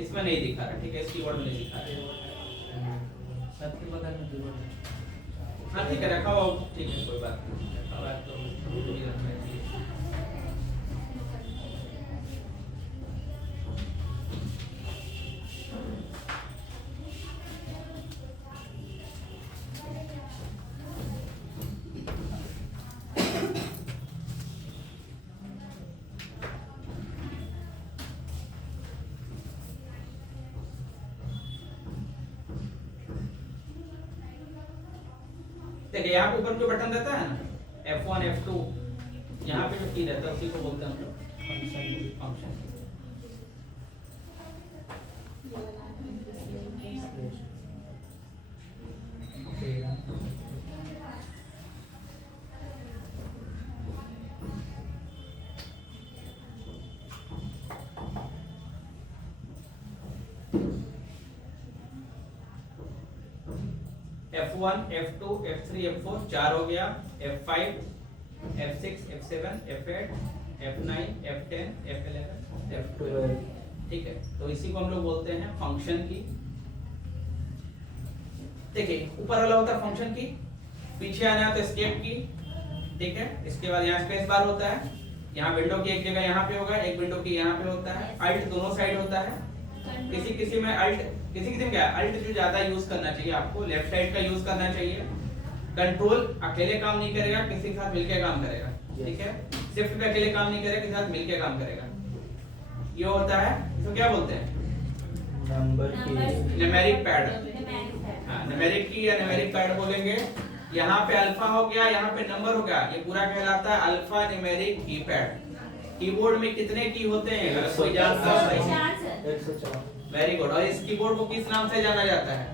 इसमें नहीं दिखा रहा, ठीक है, इस कीबोर्ड में नहीं दिखा रहा। सबके बगल में कीबोर्ड है। हाँ ठीक है, रखा हुआ, ठीक है, कोई बात नहीं। रखा हुआ है तो भी रखना चाहिए। देखिए यहाँ पे ऊपर जो बटन रहता है ना, F1, F2, यहाँ पे जो की रहता है उसी को बोलते हैं हम लोग function. F1, F2, F3, F4 4 हो गया। F5, F6, F7, F8, F9, F10, F11, F12। ठीक है, तो इसी को हम लोग बोलते हैं फंक्शन की। देखिए ऊपर वाला होता है फंक्शन की, पीछे आना है तो एस्केप की। ठीक है, इसके बाद यहाँ स्पेस बार होता है। यहाँ विंडो की एक जगह यहाँ पे होगा, एक विंडो की यहाँ पे होता है। अल्ट दोनों साइड होता है। किसी में अल्ट, किसी में क्या अल्ट जो ज्यादा यूज करना चाहिए आपको, लेफ्ट साइड का यूज करना चाहिए। कंट्रोल अकेले काम नहीं करेगा, किसी के साथ मिलकर काम करेगा। ठीक है, शिफ्ट पे अकेले काम नहीं करेगा, किसी के साथ मिलकर काम करेगा। ये होता है, इसको क्या बोलते हैं? नंबर की न्यूमेरिक पैड। हाँ, न्यूमेरिक की या न्यूमेरिक पैड बोलेंगे। यहाँ पे अल्फा हो गया, यहाँ पे नंबर हो गया, ये पूरा कहलाता है अल्फा न्यूमेरिक कीपैड। कीबोर्ड में कितने की होते हैं अगर कोई जानता हो? 104। Very good. और इस कीबोर्ड को किस नाम से जाना जाता है?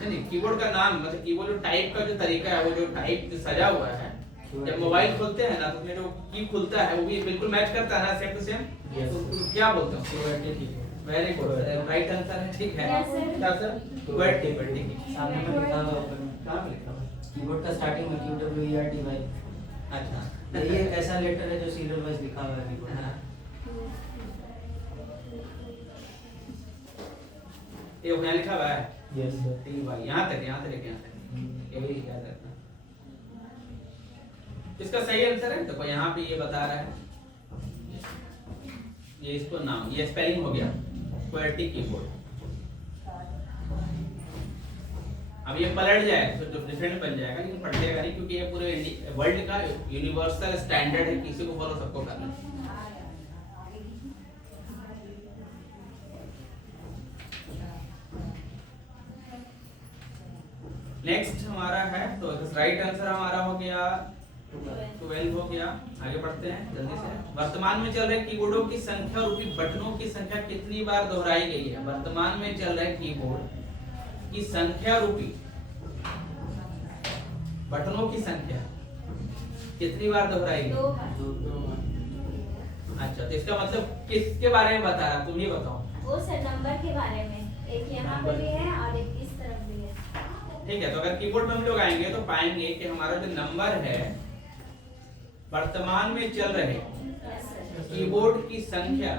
नहीं, कीबोर्ड का नाम मतलब कीबोर्ड जो टाइप का जो तरीका है, वो जो टाइप जो सजा हुआ है, जब मोबाइल खोलते हैं ना तो उसमें जो की खुलता है वो भी बिल्कुल मैच करता है ना, सेम टू सेम। Yes. तो क्या बोलते हो? QWERTY keyboard. Very good, right answer है, ठीक है। Yes, sir. क्या सर? QWERTY keyboard. सामने में लिखा हुआ ऊपर में कहाँ पे लिखा हुआ है? कीबोर्ड का स्टार्टिंग में QWERTY। अच्छा, ये ऐसा लेटर है जो सीरियल वाइज लिखा हुआ है कीबोर्ड। हाँ। ये यहाँ लिखा हुआ है यस सर। ठीक भाई, यहाँ तक यहाँ तक यही याद रखना। इसका सही आंसर है, देखो यहाँ पे ये बता रहा है, ये इसको नाम, ये स्पेलिंग हो गया QWERTY कीबोर्ड। अब ये पलट जाए तो डिफरेंट बन जाएगा, लेकिन पलटेगा नहीं क्योंकि ये पूरे वर्ल्ड का यूनिवर्सल स्टैंडर्ड है, किसी को फॉलो सबको करना है। नेक्स्ट हमारा है, तो राइट आंसर हमारा हो गया 12 हो गया। आगे बढ़ते हैं जल्दी से। वर्तमान में चल रहे कीबोर्डों की संख्या रूपी बटनों की संख्या कितनी बार दोहराई गई है? वर्तमान में चल रहे कीबोर्ड की संख्या रूपी बटनों की संख्या कितनी बार दोहराई गई? 2 बार। अच्छा, तो इसका मतलब किसके बारे में बता रहा, तुम ये बताओ। वो सर नंबर के बारे में, एक यहाँ पे भी है और एक इस तरफ भी है। ठीक है, तो अगर कीबोर्ड में हम लोग आएंगे तो पाएंगे कि हमारा जो नंबर है वर्तमान में चल रहे Yes, sir. कीबोर्ड की संख्या,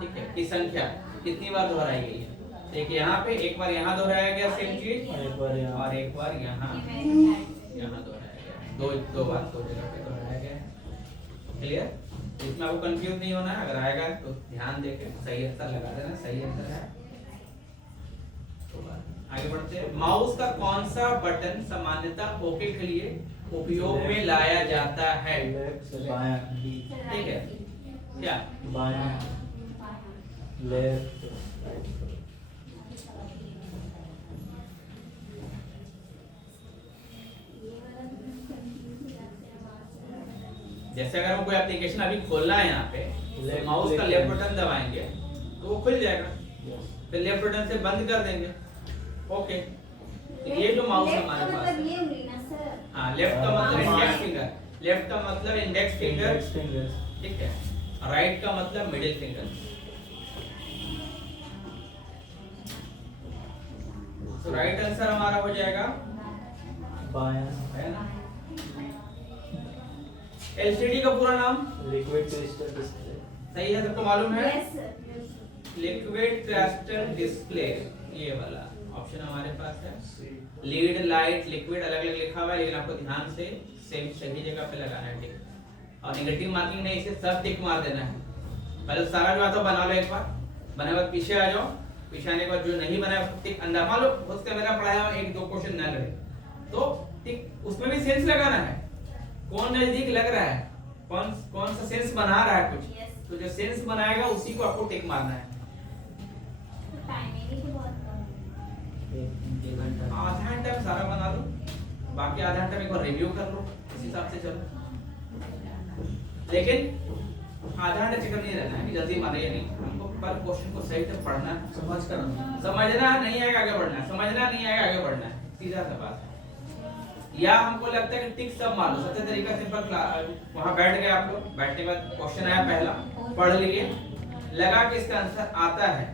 ठीक है, की संख्या कितनी बार दोहराई गई है? एक यहाँ पे, एक बार यहाँ दोहराया गया सेम चीज, एक बार यहाँ। और एक बार यहाँ ये मैं यहाँ दोहराया गया। दो बार दो जगह पे दोहराया गया। क्लियर? इसमें आपको कंफ्यूज नहीं होना है, अगर आएगा तो ध्यान देके सही आंसर लगा देना, सही आंसर है। तो आगे बढ़ते हैं। माउस का कौन सा बटन सामान्यतः ओके के लिए उपयोग में लाया जाता है? लेफ्ट से बायां, ठीक है, क्या? बायां, लेफ्ट, राइट। जैसे अगर हम कोई एप्लीकेशन अभी खोलना है यहाँ पे, तो माउस का लेफ्ट बटन दबाएंगे तो वो खुल जाएगा, फिर लेफ्ट बटन से बंद कर देंगे। ओके, तो ये जो माउस हमारे पास मतलब है, ये उंगली ना सर। हाँ, लेफ्ट का मतलब हाँ। इंडेक्स फिंगर, लेफ्ट का मतलब इंडेक्स फिंगर, इंडेक्स फिंगर्स। ठीक है, राइट का मतलब मिडिल फिंगर। तो राइट आंसर हमारा हो जाएगा बायां, है ना। एलसीडी का पूरा नाम लिक्विड क्रिस्टल डिस्प्ले। सही है, सबको मालूम है? Yes, sir. Liquid crystal display, ये वाला ऑप्शन हमारे पास है। लीड, लाइट, लिक्विड अलग अलग लिखा हुआ है, लेकिन आपको ध्यान से सेम सही जगह पे लगाना है टिक। और नेगेटिव मार्किंग नहीं, इसे सब टिक मार देना है। पहले सारा जो आता बना लो एक बार, बने बाद पीछे आ जाओ, पीछे आने के बाद जो नहीं बना है उसको टिक अंदर। मान लो उसका मेरा पढ़ाया हुआ एक दो क्वेश्चन ना लगे तो टिक, उसमें भी सेंस लगाना है, कौन नजदीक लग रहा है, कौन सा सेंस बना रहा है कुछ, Yes. तो जो सेंस बनाएगा उसी को आपको टिक मारना है। टाइमिंग ही तो बहुत कम है। एक घंटा। आधा घंटा में सारा बना लो, बाकी आधा घंटा में एक बार रिव्यू कर लो, इस हिसाब से चलो। लेकिन आधा घंटा चक्कर नहीं रहना है कि जल्दी मारे या नहीं, हमको पर क्वेश्चन को सही से पढ़ना है, समझ कर समझना नहीं आएगा आगे बढ़ना है, समझना नहीं आएगा आगे बढ़ना है, सीधा सा बात है। या हमको लगता है कि टिक सब मार लो, सबसे तरीका सिंपल, वहां बैठ गए आप लोग, बैठने के बाद क्वेश्चन आया पहला, पढ़ लिए, लगा कि इसका आंसर आता है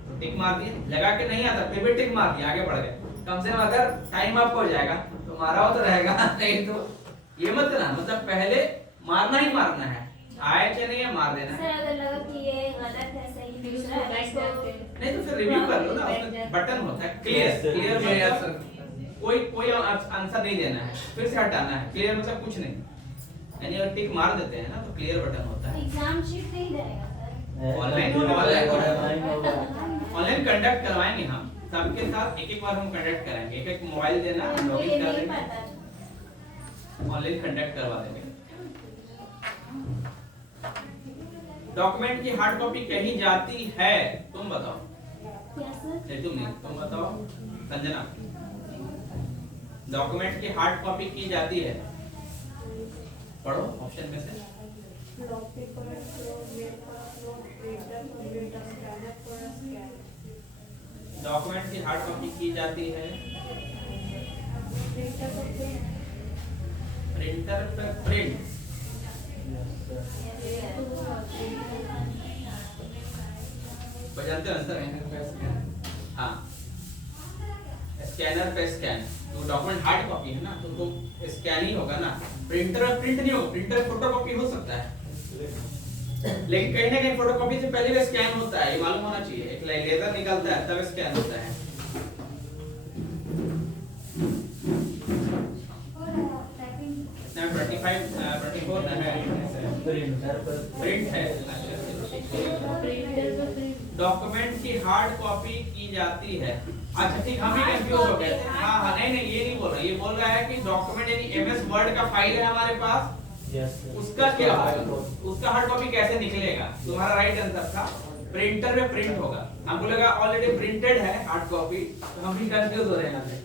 तो टिक मार दिए, लगा कि नहीं आता फिर भी टिक मार दिया, आगे बढ़ गए। कम से कम अगर टाइम अप हो जाएगा तो मारा हो तो रहेगा, नहीं तो ये मत ना, मतलब पहले मारना ही मारना है, आए कि नहीं है मार देना है। सर अगर लगा कि ये गलत है, सही फिर दूसरा उसको है बैठ तो जाते हैं। नहीं तो फिर रिव्यू कर लो ना, उसमें बटन होता है क्लियर, क्लियर में यार कोई आंसर नहीं देना है, फिर से हटाना है, क्लियर मतलब कुछ नहीं, यानी अगर टिक मार देते हैं ना तो क्लियर बटन होता है। एग्जाम शीट नहीं रहेगा सर। ऑनलाइन होगा। ऑनलाइन कंडक्ट करवाएंगे हम सबके साथ, एक एक बार हम कंडक्ट कराएंगे, एक एक मोबाइल देना, हमको लॉगिन ये कर नहीं देंगे, पता। ऑनलाइन कंडक्ट करवा देंगे। डॉक्यूमेंट की हार्ड कॉपी कहीं जाती है, तुम बताओ। क्या सर? नहीं तुम नहीं, तुम बताओ संजना। डॉक्यूमेंट की हार्ड कॉपी की जाती है, पढ़ो ऑप्शन में से। डॉक्यूमेंट की हार्ड कॉपी की जाती है, प्रिंटर पे प्रिंट जानते हैं आंसर? हाँ, स्कैनर पे स्कैन, तो डॉक्यूमेंट हार्ड कॉपी है ना, तो स्कैन ही होगा ना, प्रिंटर में प्रिंट नहीं होगा, प्रिंटर फोटोकॉपी हो सकता है, लेकिन कहीं ना कहीं फोटोकॉपी से पहले भी स्कैन होता है, ये मालूम होना चाहिए, एक लेजर निकलता है तब स्कैन होता है। इसमें 25 24 है, प्रिंटर पर प्रिंट है। प्रिंटर पे प्रिंट डॉक्यूमेंट की हार्ड कॉपी की जाती है। अच्छा ठीक, हम भी कंफ्यूज हो गए थे। हाँ हाँ, नहीं नहीं, ये नहीं बोल रहा, ये बोल रहा है कि डॉक्यूमेंट यानी एमएस वर्ड का फाइल है हमारे पास, उसका क्या होगा, उसका हार्ड कॉपी कैसे निकलेगा? तुम्हारा राइट आंसर था प्रिंटर में प्रिंट होगा। हमको लगा ऑलरेडी प्रिंटेड है हार्ड कॉपी, तो हम भी कंफ्यूज हो रहे हैं।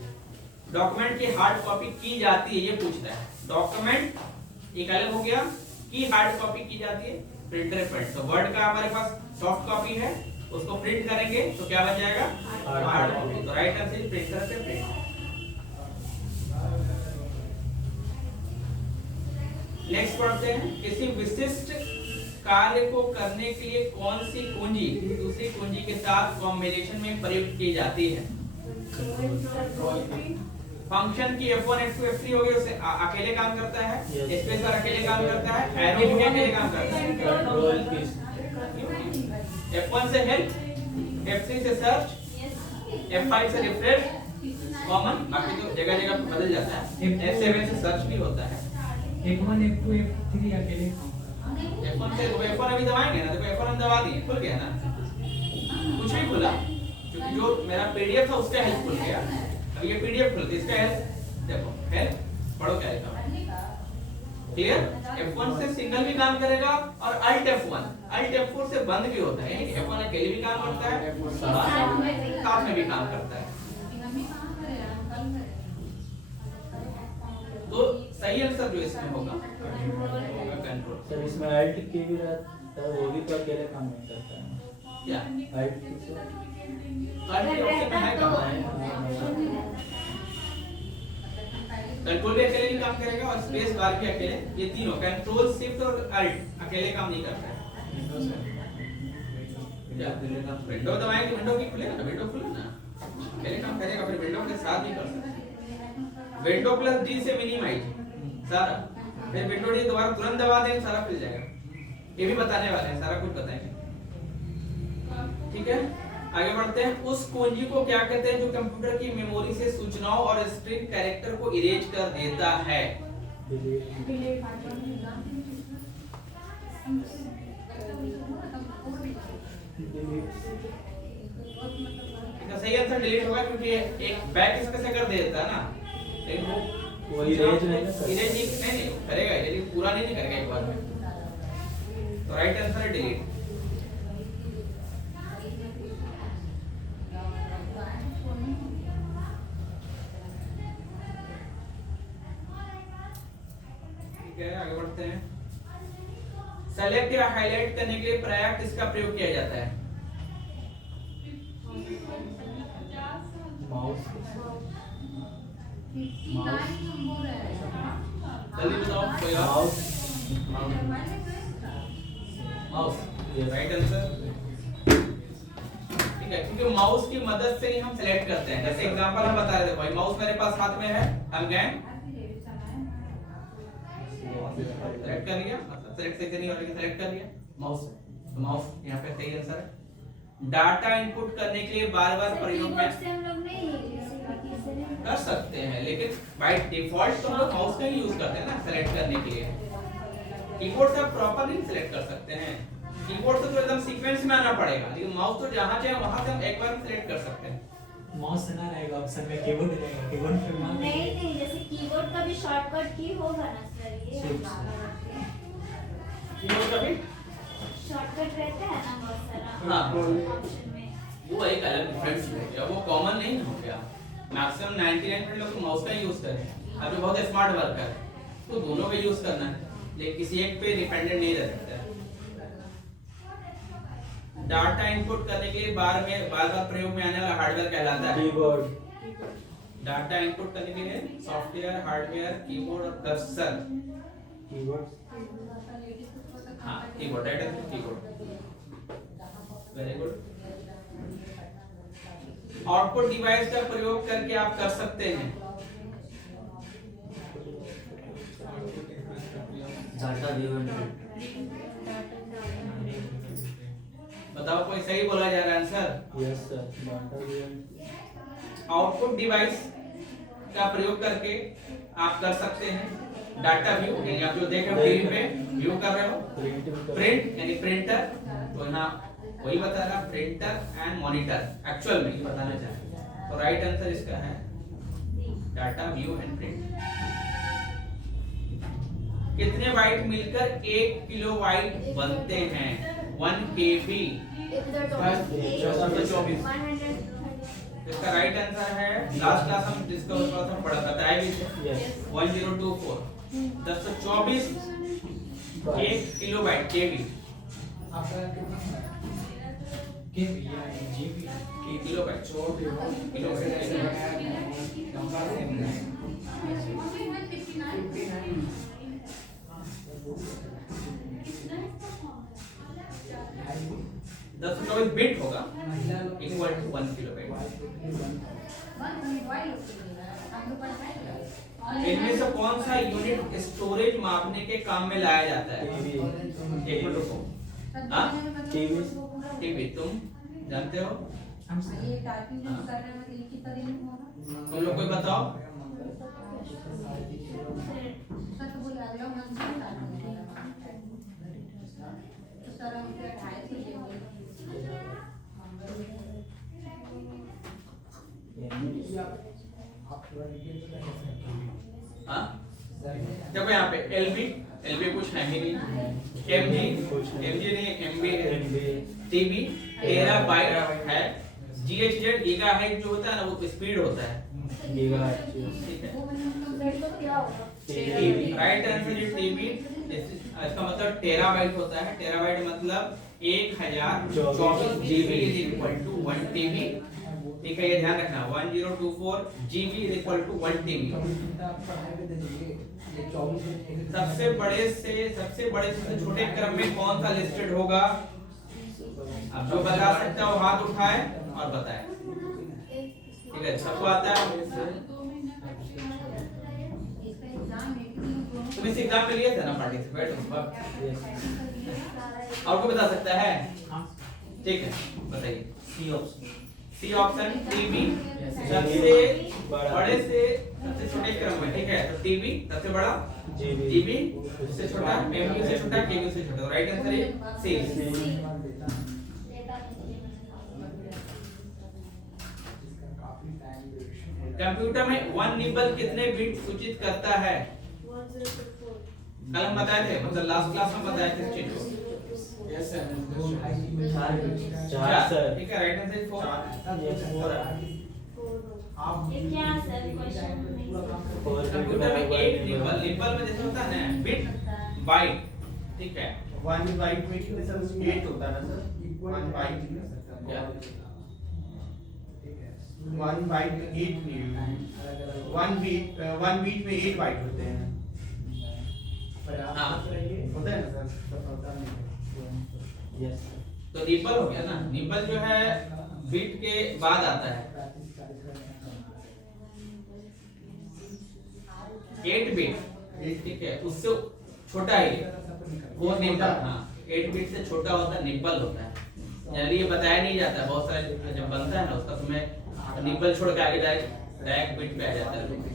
डॉक्यूमेंट की हार्ड कॉपी की जाती है, ये पूछ रहा है। डॉक्यूमेंट एक अलग हो गया, की हार्ड कॉपी की जाती है, प्रिंटर प्रिंट। तो वर्ड का हमारे पास सॉफ्ट कॉपी है, उसको प्रिंट करेंगे तो क्या बन जाएगा? Hard copy. तो राइट आंसर प्रिंटर से प्रिंट। नेक्स्ट पढ़ते हैं, किसी विशिष्ट कार्य को करने के लिए कौन सी कुंजी दूसरी कुंजी के साथ कॉम्बिनेशन में प्रयुक्त की जाती है? फंक्शन की F1 F2 F3 हो गई, उससे अकेले काम करता है, स्पेस बार अकेले काम करता है, एरो भी अकेले काम करता है। कंट्रोल की F1 से हेल्प, F3 से सर्च, F5 से रिफ्रेश, कॉमन, बाकी तो जगह जगह पे बदल जाता है। F7 से सर्च भी होता है। F1 F2 F3 अकेले F1 से F1 अभी दबाएंगे ना, देखो F1 हम दबा दिए, खुल गया ना, कुछ नहीं खुला, क्योंकि जो मेरा पीडीएफ था उसका हेल्प खुल गया। अब ये पीडीएफ खुलती है, इसका हेल्प देखो, हेल्प पढ़ो क्या लिखा है, क्लियर? F1 से सिंगल भी काम करेगा और Alt F1, Alt F4 से बंद भी होता है, यानी कि F1 अकेले भी काम करता है, साथ में भी काम करता है। तो सही आंसर जो इसमें होगा कंट्रोल। सर इसमें अल्ट की भी रहता है, वो भी तो अकेले काम नहीं करता है। क्या अल्ट की से Alt के ऑप्शन है कहाँ है? कंट्रोल भी अकेले नहीं काम करेगा और स्पेस बार भी अकेले, ये तीनों कंट्रोल शिफ्ट और अल्ट अकेले काम नहीं करता है। विंडो दबाएंगे, विंडो की खुलेगा ना, विंडो खुले ना, अकेले काम करेगा, फिर विंडो के साथ भी कर सकते हैं। विंडो प्लस डी से मिनिमाइज सारा, फिर विंडो डी दोबारा तुरंत दबा देंगे, सारा खुल जाएगा। ये भी बताने वाले हैं, सारा कुछ बताएंगे, ठीक है? आगे बढ़ते हैं। उस कुंजी को क्या कहते हैं जो कंप्यूटर की मेमोरी से सूचनाओं और स्ट्रिंग कैरेक्टर को इरेज कर देता है? इसका सही आंसर डिलीट होगा, क्योंकि एक बैक इसका से कर देता है ना, लेकिन वो इरेज नहीं कर इरेज नहीं करेगा, लेकिन पूरा नहीं करेगा एक बार में। तो राइट आंसर है डिलीट। आगे बढ़ते हैं। सेलेक्ट या हाईलाइट करने के लिए प्रायः किसका प्रयोग किया जाता है? माउस जल्दी बताओ कोई और? माउस माउस राइट आंसर, ठीक है, क्योंकि माउस की मदद से ही हम सेलेक्ट करते हैं। जैसे एग्जांपल हम बता रहे थे, भाई माउस मेरे पास हाथ में है, हम गए सेलेक्ट कर लिया, मतलब सेलेक्ट से नहीं हो रही, सेलेक्ट कर लिया माउस से, तो माउस यहाँ पे सही आंसर है। डाटा इनपुट करने के लिए बार-बार प्रयोग में से हम लोग नहीं कर सकते हैं, लेकिन बाय डिफॉल्ट तो हम लोग माउस का ही यूज करते हैं ना सेलेक्ट करने के लिए। कीबोर्ड से आप प्रॉपर नहीं सेलेक्ट कर सकते हैं, कीबोर्ड से तो एकदम सीक्वेंस में आना पड़ेगा, लेकिन माउस तो जहां चाहे वहां से हम एक बार सेलेक्ट कर सकते हैं। माउस से ना रहेगा ऑप्शन में, कीबोर्ड रहेगा, कीबोर्ड पे माउस नहीं, जैसे कीबोर्ड का भी शॉर्टकट की होगा ना सर, ये कीबोर्ड का भी शॉर्टकट रहता है ना बहुत सारा हाँ, ऑप्शन में। वो एक अलग डिफरेंस हो गया, वो कॉमन नहीं हो गया। मैक्सिमम 99% लोग तो माउस का यूज कर रहे हैं। अब जो बहुत स्मार्ट वर्कर है तो दोनों का यूज करना है, लेकिन किसी एक पे डिपेंडेंट नहीं रह सकता। डाटा इनपुट करने के लिए बार बार प्रयोग में आने वाला हार्डवेयर कहलाता है कीबोर्ड। डाटा इनपुट करने के लिए सॉफ्टवेयर, हार्डवेयर, कीबोर्ड और कर्सर। कीवर्ड्स हाँ, keyboard, right answer keyboard. Very good. Output device का प्रयोग करके आप कर सकते हैं। डाटा व्यू एंड बताओ कोई सही बोला जा रहा है answer? Yes sir, data view output device का प्रयोग करके आप कर सकते हैं डाटा व्यू, यानी आप जो देख रहे हो टीवी पे व्यू कर रहे हो, प्रिंट यानी प्रिंटर, तो यहाँ वही बता रहा प्रिंटर एंड मॉनिटर, एक्चुअल में बताना चाह रहे हैं। तो राइट आंसर इसका है डाटा व्यू एंड प्रिंट। कितने बाइट मिलकर 1 किलोबाइट बनते हैं? 1 KB। इसका राइट आंसर है, लास्ट क्लास हम जिसको हम पढ़ा बताया भी थे, 1024 1024 1 किलोबाइट KB। किलोबाइट दस सौ चौबीस बिट होगा इक्वल टू 1 किलोबाइट। इनमें से कौन सा यूनिट स्टोरेज मापने के काम में लाया जाता है? एक मिनट रुको। हाँ, टीवी तुम जानते हो? तुम लोग कोई बताओ। हाँ, देखो यहाँ पे एलबी कुछ है ही नहीं, एमजी नहीं, एमबी है, टीबी टेराबाइट है, जीएचजेड गीगाहर्ट्ज जो होता है ना वो स्पीड होता है गीगाहर्ट्ज, ठीक है। Right answer is TB. इसका मतलब टेराबाइट होता है, टेराबाइट मतलब 1024 GB is equal to 1 TB, ठीक है, ये ध्यान रखना। 1024 GB is equal to 1 TB. सबसे बड़े से छोटे क्रम में कौन सा लिस्टेड होगा? अब जो बता सकता है वो हाथ उठाए और बताए, ठीक है। सबको आता है? तुम इस एग्जाम में लिए थे ना पार्टिसिपेट उस वक्त? और कोई बता सकता है? ठीक है, बताइए। सी ऑप्शन टीबी सबसे बड़े से सबसे छोटे क्रम में, ठीक है। तो टीबी सबसे बड़ा, जीबी उससे छोटा, एमबी से छोटा, केबी से छोटा। राइट आंसर है सी। कंप्यूटर में 1 निबल कितने बिट सूचित करता है? कल हम बताए थे, मतलब लास्ट क्लास में बताए थे चीज को। यस सर, 4 सर, ठीक है। Right answer is 4। क्या सर क्वेश्चन नहीं कंप्यूटर में एक निबल में जैसे होता है ना बिट बाइट, ठीक है। 1 बाइट में कितने सर? 8 होता है ना सर? 1 बाइट में 1 बाइट में 8 नहीं, 1 बीट में 8 बाइट होते हैं। हाँ, होता है ना सर? यस। तो निबल हो गया ना, निबल जो है बिट के बाद आता है। 8 बिट, ठीक है, उससे छोटा ही वो निबल। हाँ, 8 बिट से छोटा होता है निबल होता है। यानी ये बताया नहीं जाता, बहुत सारे जब बनता है ना उसका तुम्हें निबल छोड़ के आगे डायरेक्ट बिट पे आ जाता है।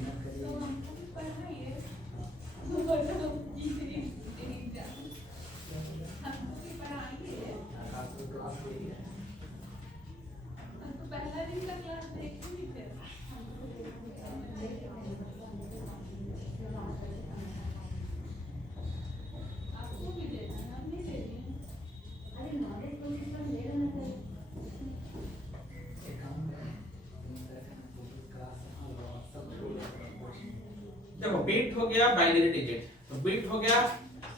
देखो बिट हो गया बाइनरी डिजिट, तो बिट हो गया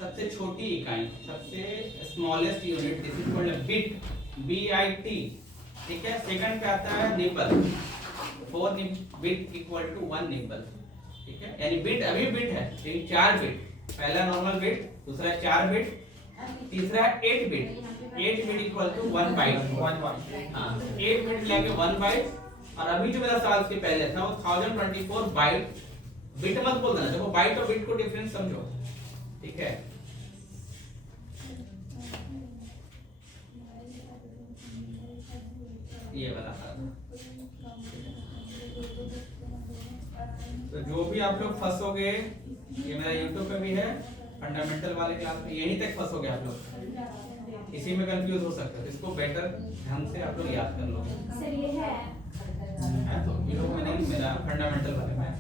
सबसे छोटी इकाई, सबसे smallest unit, this is called bit, BIT, ठीक है। सेकंड पे आता है nibble, 4 bit equal to 1 nibble, ठीक है। यानी बिट अभी बिट है लेकिन 4 बिट, पहला नॉर्मल बिट, दूसरा 4 बिट, तीसरा 8 bit, 8 bit equal to 1 byte, 8 bit लेके 1 बाइट। और अभी जो मेरा सवाल से पहले था वो 1024 बाइट, बिट मत बोल देना, देखो बाइट और बिट को डिफरेंस समझो, ठीक है। ये वाला था। तो जो भी आप लोग फंसोगे, ये मेरा YouTube पे भी है, फंडामेंटल वाले क्लास में यहीं तक फंसोगे आप लोग, इसी में कंफ्यूज हो सकते हो। इसको बेटर ढंग से आप लोग याद कर लोगे। सर ये है तो इन लोगों में नहीं, मेरा फंडामेंटल वाले में।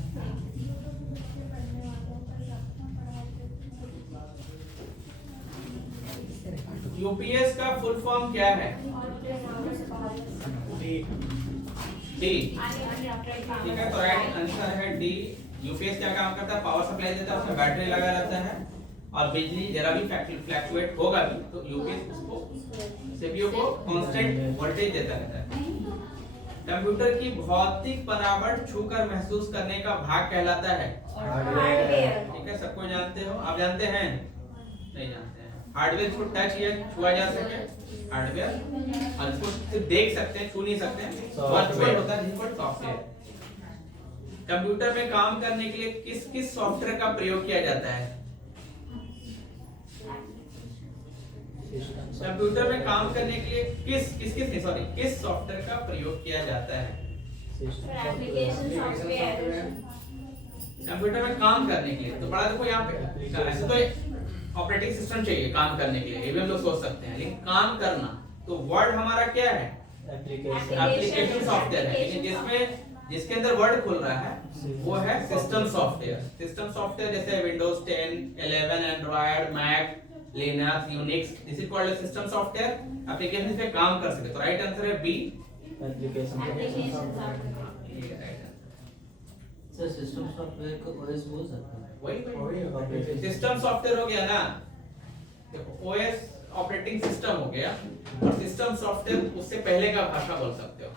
यूपीएस का फुल फॉर्म क्या है? डी, ठीक है। तो राइट आंसर है डी। यूपीएस क्या काम करता है? पावर सप्लाई देता है, उसमें बैटरी लगा रहता है और बिजली जरा भी फ्लैक्चुएट होगा भी तो यूपीएस उसको सीपीयू को कांस्टेंट वोल्टेज देता रहता है। कंप्यूटर की भौतिक बनावट छूकर महसूस करने का भाग कहलाता है हार्डवेयर। ठीक है, सबको जानते हो, आप जानते हैं? नहीं जानते हैं। हार्डवेयर को टच या छुआ जा सके हार्डवेयर, और इसको सिर्फ देख सकते हैं, छू नहीं सकते हैं। वर्चुअल होता है जिसको सॉफ्टवेयर। कंप्यूटर में काम करने के लिए किस किस सॉफ्टवेयर का प्रयोग किया जाता है? कंप्यूटर में काम करने के लिए किस सॉफ्टवेयर का प्रयोग किया जाता है? Application software. कंप्यूटर में काम करने के लिए तो बड़ा देखो यहाँ पे ऐसे तो ऑपरेटिंग सिस्टम चाहिए काम करने के लिए, ये भी हम लोग सोच सकते हैं, लेकिन काम करना तो वर्ड हमारा क्या है? एप्लीकेशन सॉफ्टवेयर है, लेकिन जिसके अंदर वर्ड खुल रहा है वो है सिस्टम सॉफ्टवेयर। सिस्टम सॉफ्टवेयर जैसे Windows 10, 11, Android, Mac, Linux, Unix, this is called system software. Application पे काम कर सके, तो राइट आंसर है B, application software. Sir system software को ओएस बोल सकते हैं? वही सिस्टम सॉफ्टवेयर हो गया ना। देखो ओएस ऑपरेटिंग सिस्टम हो गया और सिस्टम सॉफ्टवेयर उससे पहले का भाषा बोल सकते हो।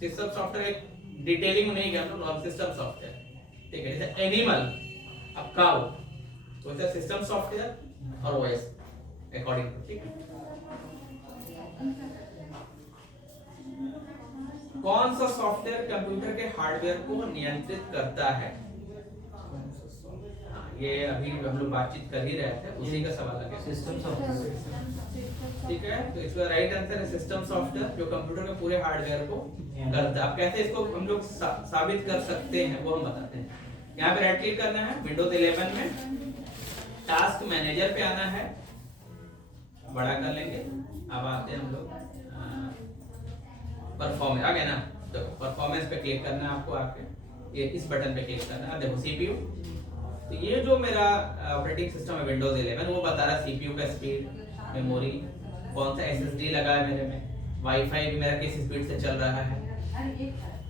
सिस्टम सॉफ्टवेयर एक डिटेलिंग नहीं करना, नॉन सिस्टम सॉफ्टवेयर, ठीक है। जैसे एनिमल, अब काउ, तो वैसे सिस्टम सॉफ्टवेयर और ओएस अकॉर्डिंग टू, ठीक है। कौन सा सॉफ्टवेयर कंप्यूटर के हार्डवेयर को नियंत्रित करता है? ये अभी हम लोग बातचीत कर ही रहे थे, उसी का सवाल है। सिस्टम सॉफ्टवेयर, ठीक है, तो इसका राइट आंसर है सिस्टम सॉफ्टवेयर, जो कंप्यूटर के पूरे हार्डवेयर को करता है। अब कैसे इसको हम लोग साबित कर सकते हैं वो हम बताते हैं। यहाँ पे राइट क्लिक करना है, विंडोज 11 में टास्क मैनेजर पे आना है, बड़ा कर लेंगे। अब आते हैं हम लोग परफॉर्मेंस, आ गया ना, तो परफॉर्मेंस पे क्लिक करना है आपको, आके ये इस बटन पे क्लिक करना है। देखो सीपीयू, तो ये जो मेरा ऑपरेटिंग सिस्टम है विंडोज 11, वो बता रहा है सीपीयू का स्पीड, मेमोरी, कौन सा एसएसडी लगा है मेरे में, वाईफाई भी मेरा किस स्पीड से चल रहा है,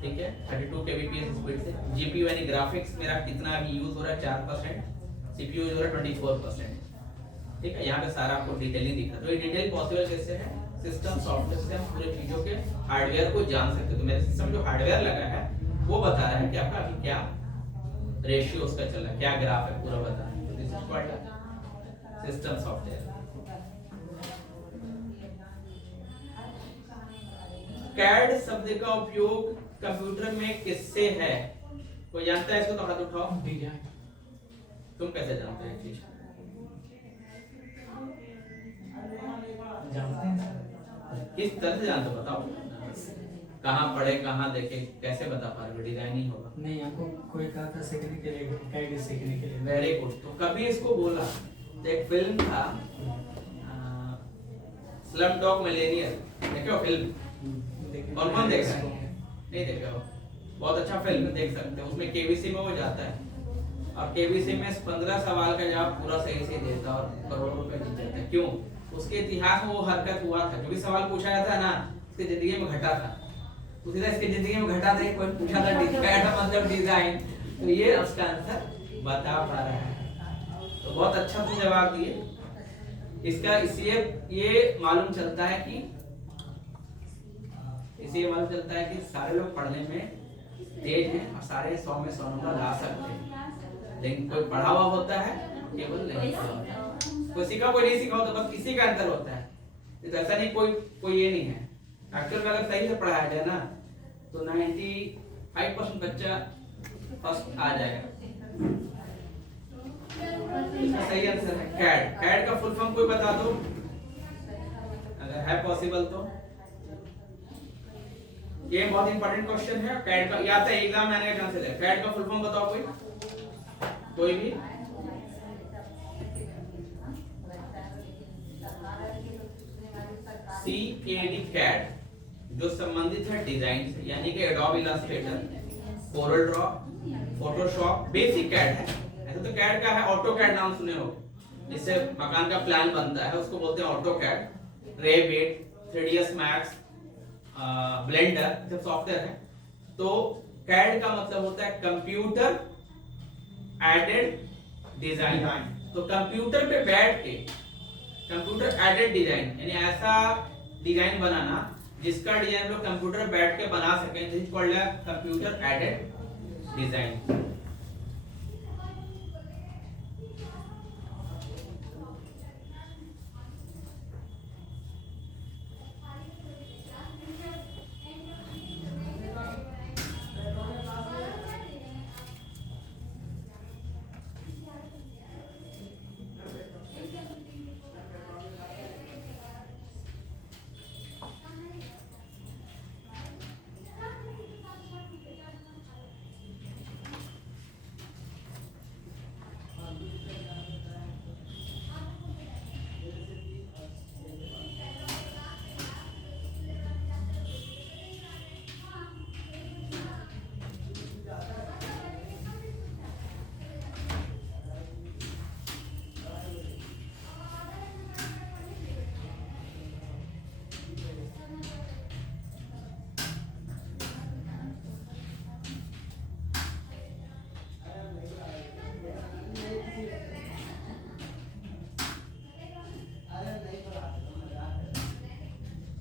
ठीक है, 32 kbps स्पीड से। जीपीयू यानी ग्राफिक्स मेरा कितना अभी यूज हो रहा है 4%, सीपीयू यूज हो रहा है 24%, ठीक है। यहाँ पे सारा आपको डिटेलिंग दिख रहा है। तो ये डिटेल पॉसिबल कैसे है? सिस्टम सॉफ्टवेयर से हम पूरे चीजों के हार्डवेयर को जान सकते हो। तो मेरे सिस्टम जो हार्डवेयर लगा है वो बता रहा है कि आपका अभी क्या रेशियो उसका चल रहा है, क्या ग्राफ है, पूरा बता रहा है। तो this is called system software. CAD शब्द का उपयोग कंप्यूटर में किससे है? कोई जानता है इसको तो हाथ उठाओ। तुम कैसे जानते हो चीज? जानते हैं किस तरह से जानते हो बताओ? कहाँ पढ़े, कहाँ देखे, कैसे बता पा रहे? डिजाइन ही होगा। नहीं, हमको कोई कहा था सीखने के लिए, कैड सीखने के लिए। Very good. तो कभी इसको बोला, तो एक फिल्म था स्लम डॉग मिलेनियर, देखे हो फिल्म? कौन कौन देखा है? नहीं देखा हो? बहुत अच्छा फिल्म, देख सकते हो। उसमें केबीसी में वो जाता है और केबीसी में 15 सवाल का जवाब पूरा सही से देता और करोड़ों रुपए जीत जाता है। क्यों? उसके इतिहास में वो हरकत हुआ था, जो भी सवाल पूछा जाता है ना, उसकी जिंदगी में घटा था। उसी तरह इसकी जिंदगी में घटा था, कोई पूछा था कैड मतलब डिजाइन, तो ये उसका आंसर बता पा रहा है। तो बहुत अच्छा तुम जवाब दिए। इसका इसलिए ये मालूम चलता है कि सारे लोग पढ़ने में तेज हैं और सारे 100 में 100 नंबर ला सकते हैं, लेकिन कोई पढ़ा हुआ होता है केवल नहीं पढ़ा होता है, कोई सीखा कोई नहीं सीखा हो तो बस किसी का अंतर होता है। तो ऐसा नहीं कोई ये नहीं है। एक्चुअल में अगर सही से पढ़ाया जाए ना तो 95% बच्चा फर्स्ट आ जाएगा। इसका सही आंसर है कैड। कैड का फुल फॉर्म कोई बता दो अगर है पॉसिबल तो। ये बहुत इंपॉर्टेंट क्वेश्चन है। कैड का या तो एग्जाम में आने का चांसेस है। कैड का फुल फॉर्म बताओ कोई भी। CAD कैड जो संबंधित है डिजाइन से, यानी कि Adobe Illustrator, Corel Draw, Photoshop basic CAD है। ऐसा तो कैड का है ऑटो कैड नाम सुने हो, जिससे मकान का प्लान बनता है उसको बोलते हैं AutoCAD. Revit, 3ds Max, Blender सब सॉफ्टवेयर है। तो कैड का मतलब होता है कंप्यूटर एडेड डिजाइन। तो कंप्यूटर पे बैठ के कंप्यूटर एडेड डिजाइन यानी ऐसा डिजाइन बनाना जिसका डिजाइन लोग कंप्यूटर बैठ के बना सकें, this is called computer aided design.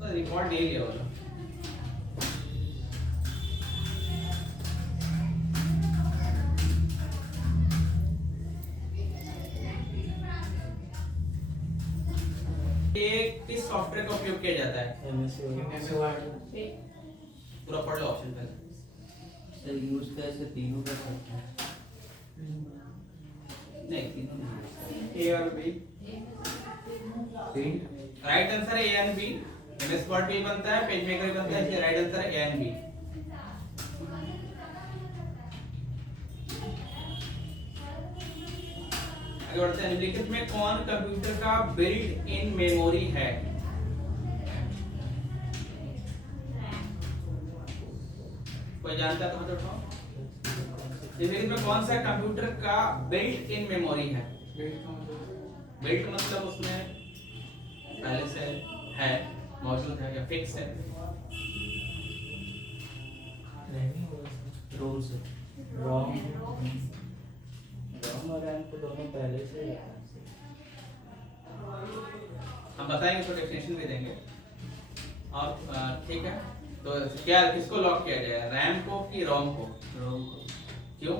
Record ले लिया होगा। ये किस सॉफ्टवेयर का उपयोग किया जाता है? MS Word। पूरा पढ़ लो ऑप्शन पहले। सर यूज कैसे तीनों कर सकते हैं? नहीं तीनों नहीं। ए और बी। राइट आंसर है A and B. MS Word भी बनता है, पेज मेकर भी बनता है, इसलिए राइट आंसर है ए एंड बी। आगे बढ़ते हैं। निम्नलिखित में कौन कंप्यूटर का बिल्ट इन मेमोरी है? कोई जानता है तो हाथ उठाओ। निम्नलिखित में कौन सा कंप्यूटर का बिल्ट इन मेमोरी है? बिल्ट मतलब उसमें पहले से है, मौजूद है या फिक्स है? रोम से ROM और RAM तो दोनों पहले से ही है। हम बताएंगे तो डेफिनेशन भी देंगे। और ठीक है, तो क्या किसको लॉक किया जाए, रैम को कि रोम को? रोम को। क्यों?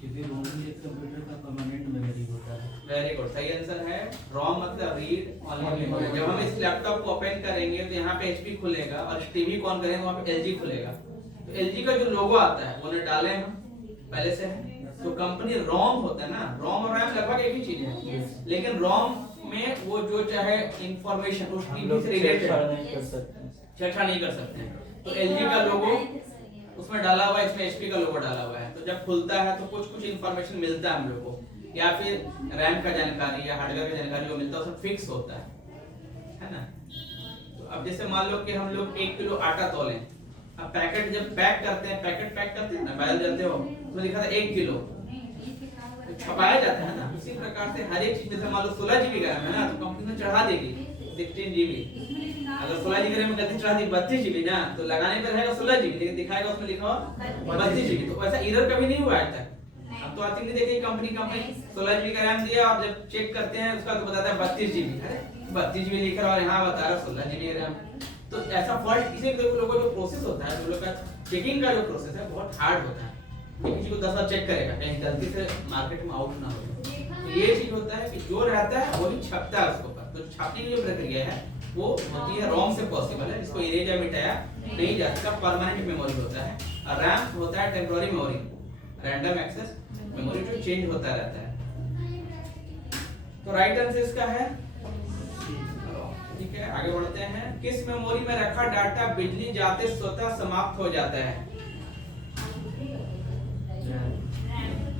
क्योंकि रोम भी एक कंप्यूटर का परमानेंट मेमोरी होता है। वेरी गुड, सही आंसर है। रोम मतलब रीड ओनली मेमोरी। जब हम इस लैपटॉप को ओपन करेंगे तो यहाँ पे HP खुलेगा और टीवी को ऑन करेंगे वहाँ पे LG खुलेगा। तो LG का जो लोगो आता है वो ने डाले हम पहले से है। तो कंपनी रोम होता है ना, रोम और रैम लगभग एक ही चीज है, लेकिन रोम में वो जो चाहे इंफॉर्मेशन उस टीवी से रिलेटेड छेड़छाड़ नहीं कर सकते। तो LG का लोगो उसमें डाला हुआ है, इसमें HP का लोगो डाला हुआ है। तो जब खुलता है तो कुछ इंफॉर्मेशन मिलता है हम लोग को, या फिर रैम का जानकारी या हार्डवेयर का जानकारी जो मिलता है उसमें फिक्स होता है ना। तो अब जैसे मान लो कि हम लोग 1 किलो आटा तोलें, अब पैकेट जब पैक करते हैं, पैकेट पैक करते हैं ना, बैल जानते हो, उसमें लिखा था 1 किलो, तो छपाया जाता है ना। इसी प्रकार से हर एक चीज, जैसे मान लो 16 GB का है ना, तो कंपनी में चढ़ा देगी 16 GB। अगर 16 GB में गलती चढ़ा दी 32 GB ना, तो लगाने पर रहेगा 16 GB, लेकिन दिखाएगा उसमें लिखा 32 GB। तो ऐसा एरर कभी नहीं हुआ आज तक। अब तो आती नहीं देखी कंपनी 16 GB का रैम दिया, आप जब चेक करते हैं उसका तो बताता है 32 GB। अरे 32 GB लिख रहा और यहाँ बता रहा 16 GB रैम। तो ऐसा फॉल्ट इसे देखो, लोगों जो प्रोसेस होता है, लोगों का चेकिंग का जो प्रोसेस है बहुत हार्ड होता है। ये किसी को 10 बार चेक करेगा कहीं गलती से मार्केट में आउट ना हो। तो ये चीज होता है कि जो रहता है वही छपता है उसके ऊपर। तो छापने की जो प्रक्रिया है वो होती है रोम से पॉसिबल है, जिसको इरेज या मिटाया नहीं जा सकता, परमानेंट मेमोरी होता है। और रैम होता है temporary memory, random access memory जो चेंज होता रहता है। तो राइट आंसर इसका है, ठीक है। आगे बढ़ते हैं। किस मेमोरी में रखा डाटा बिजली जाते स्वतः समाप्त हो जाता है?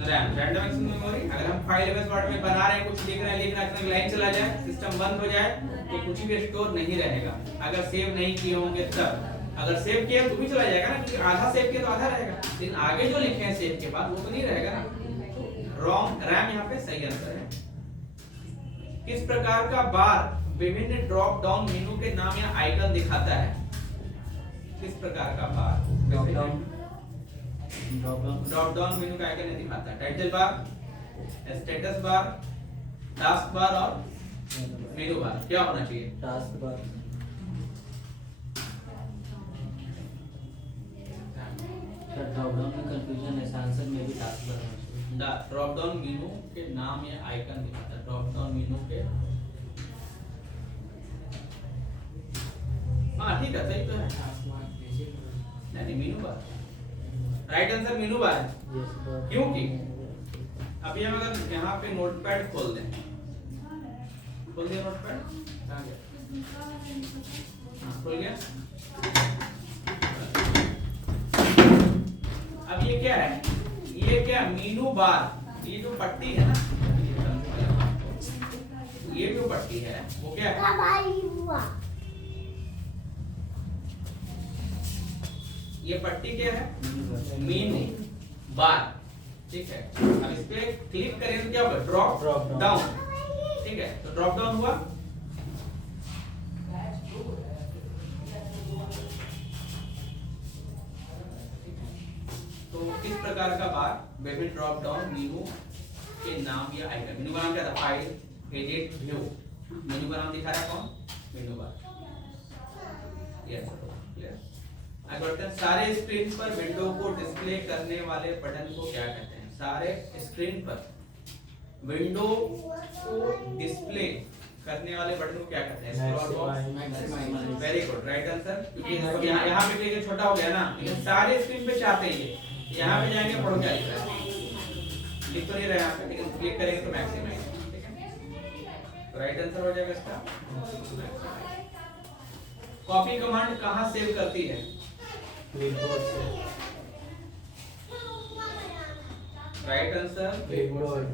RAM, random access memory. अगर हम फाइल एमएस वर्ड में बना रहे हैं, कुछ लिख रहे हैं, लाइन चला जाए, सिस्टम बंद हो जाए तो कुछ भी स्टोर नहीं रहेगा। अगर सेव नहीं किए होंगे तब, अगर सेव किए तो भी चला जाएगा ना, क्योंकि आधा सेव किया तो आधा रहेगा, लेकिन आगे जो लिखे हैं सेव के बाद वो तो नहीं रहेगा ना। रॉम, रैम यहाँ पे सही आंसर है। किस प्रकार का बार विभिन्न ड्रॉप डाउन मेनू के नाम या आइकन दिखाता है? किस प्रकार का बार ड्रॉप डाउन मेनू का आइकन दिखाता है? Title bar, status bar, task bar और मेनू बार। क्या होना चाहिए? Task bar. ड्रॉप डाउन में कंफ्यूजन है, आंसर में भी टास्क बार होना चाहिए। ड्रॉप डाउन मेनू के नाम या आइकन दिखाता है। ड्रॉप डाउन मेनू के, हाँ ठीक है, सही तो है। नहीं, मेनू बार राइट आंसर, मेनू बार है। क्योंकि अभी हम अगर यहाँ पे नोटपैड खोल दें, खोल दिया नोटपैड, कहाँ गया? हाँ, खुल गया। अब ये क्या है? ये क्या मेनू बार, ये जो पट्टी है ना, ये जो पट्टी है वो क्या है? ये पट्टी क्या है? मेनू बार, ठीक है। अब इस पे क्लिक करें तो क्या होगा? ड्रॉप डाउन, ठीक है। तो ड्रॉप डाउन हुआ, तो किस प्रकार का बार विभिन्न ड्रॉप डाउन मेनू के नाम या आइकन? मेनू का नाम क्या था? File, edit, view. मेनू का नाम दिखा रहा है कौन? मेनू बार। Yes, clear. आगे बढ़ते हैं। सारे स्क्रीन पर विंडो को डिस्प्ले करने वाले बटन को क्या कहते हैं? सारे स्क्रीन पर विंडो को डिस्प्ले करने वाले बटन को क्या कहते हैं? Scroll box. Very good, right answer. क्योंकि यहाँ पे क्लिक छोटा हो गया ना, लेकिन सारे स्क्रीन पे चाहते हैं ये। यहाँ पे जाएंगे, पढ़ो क्या लिख रहा है, लिख तो नहीं रहे यहाँ पे, लेकिन क्लिक करेंगे तो मैक्सिमाइज, ठीक है। राइट आंसर हो जाएगा इसका। कॉपी कमांड कहाँ सेव करती है? Right answer, right answer clipboard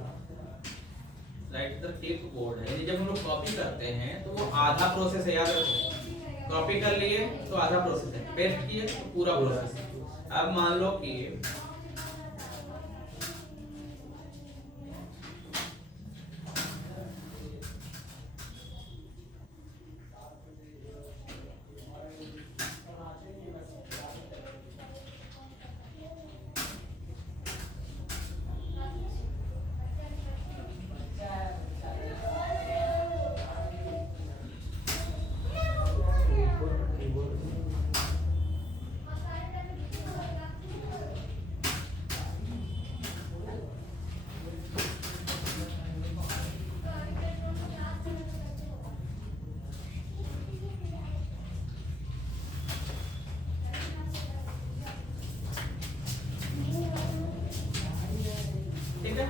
है। यानी जब हम लोग कॉपी करते हैं तो वो आधा प्रोसेस है, याद रखो। कॉपी कर लिए तो आधा प्रोसेस है, पेस्ट किए तो पूरा प्रोसेस है। अब मान लो कि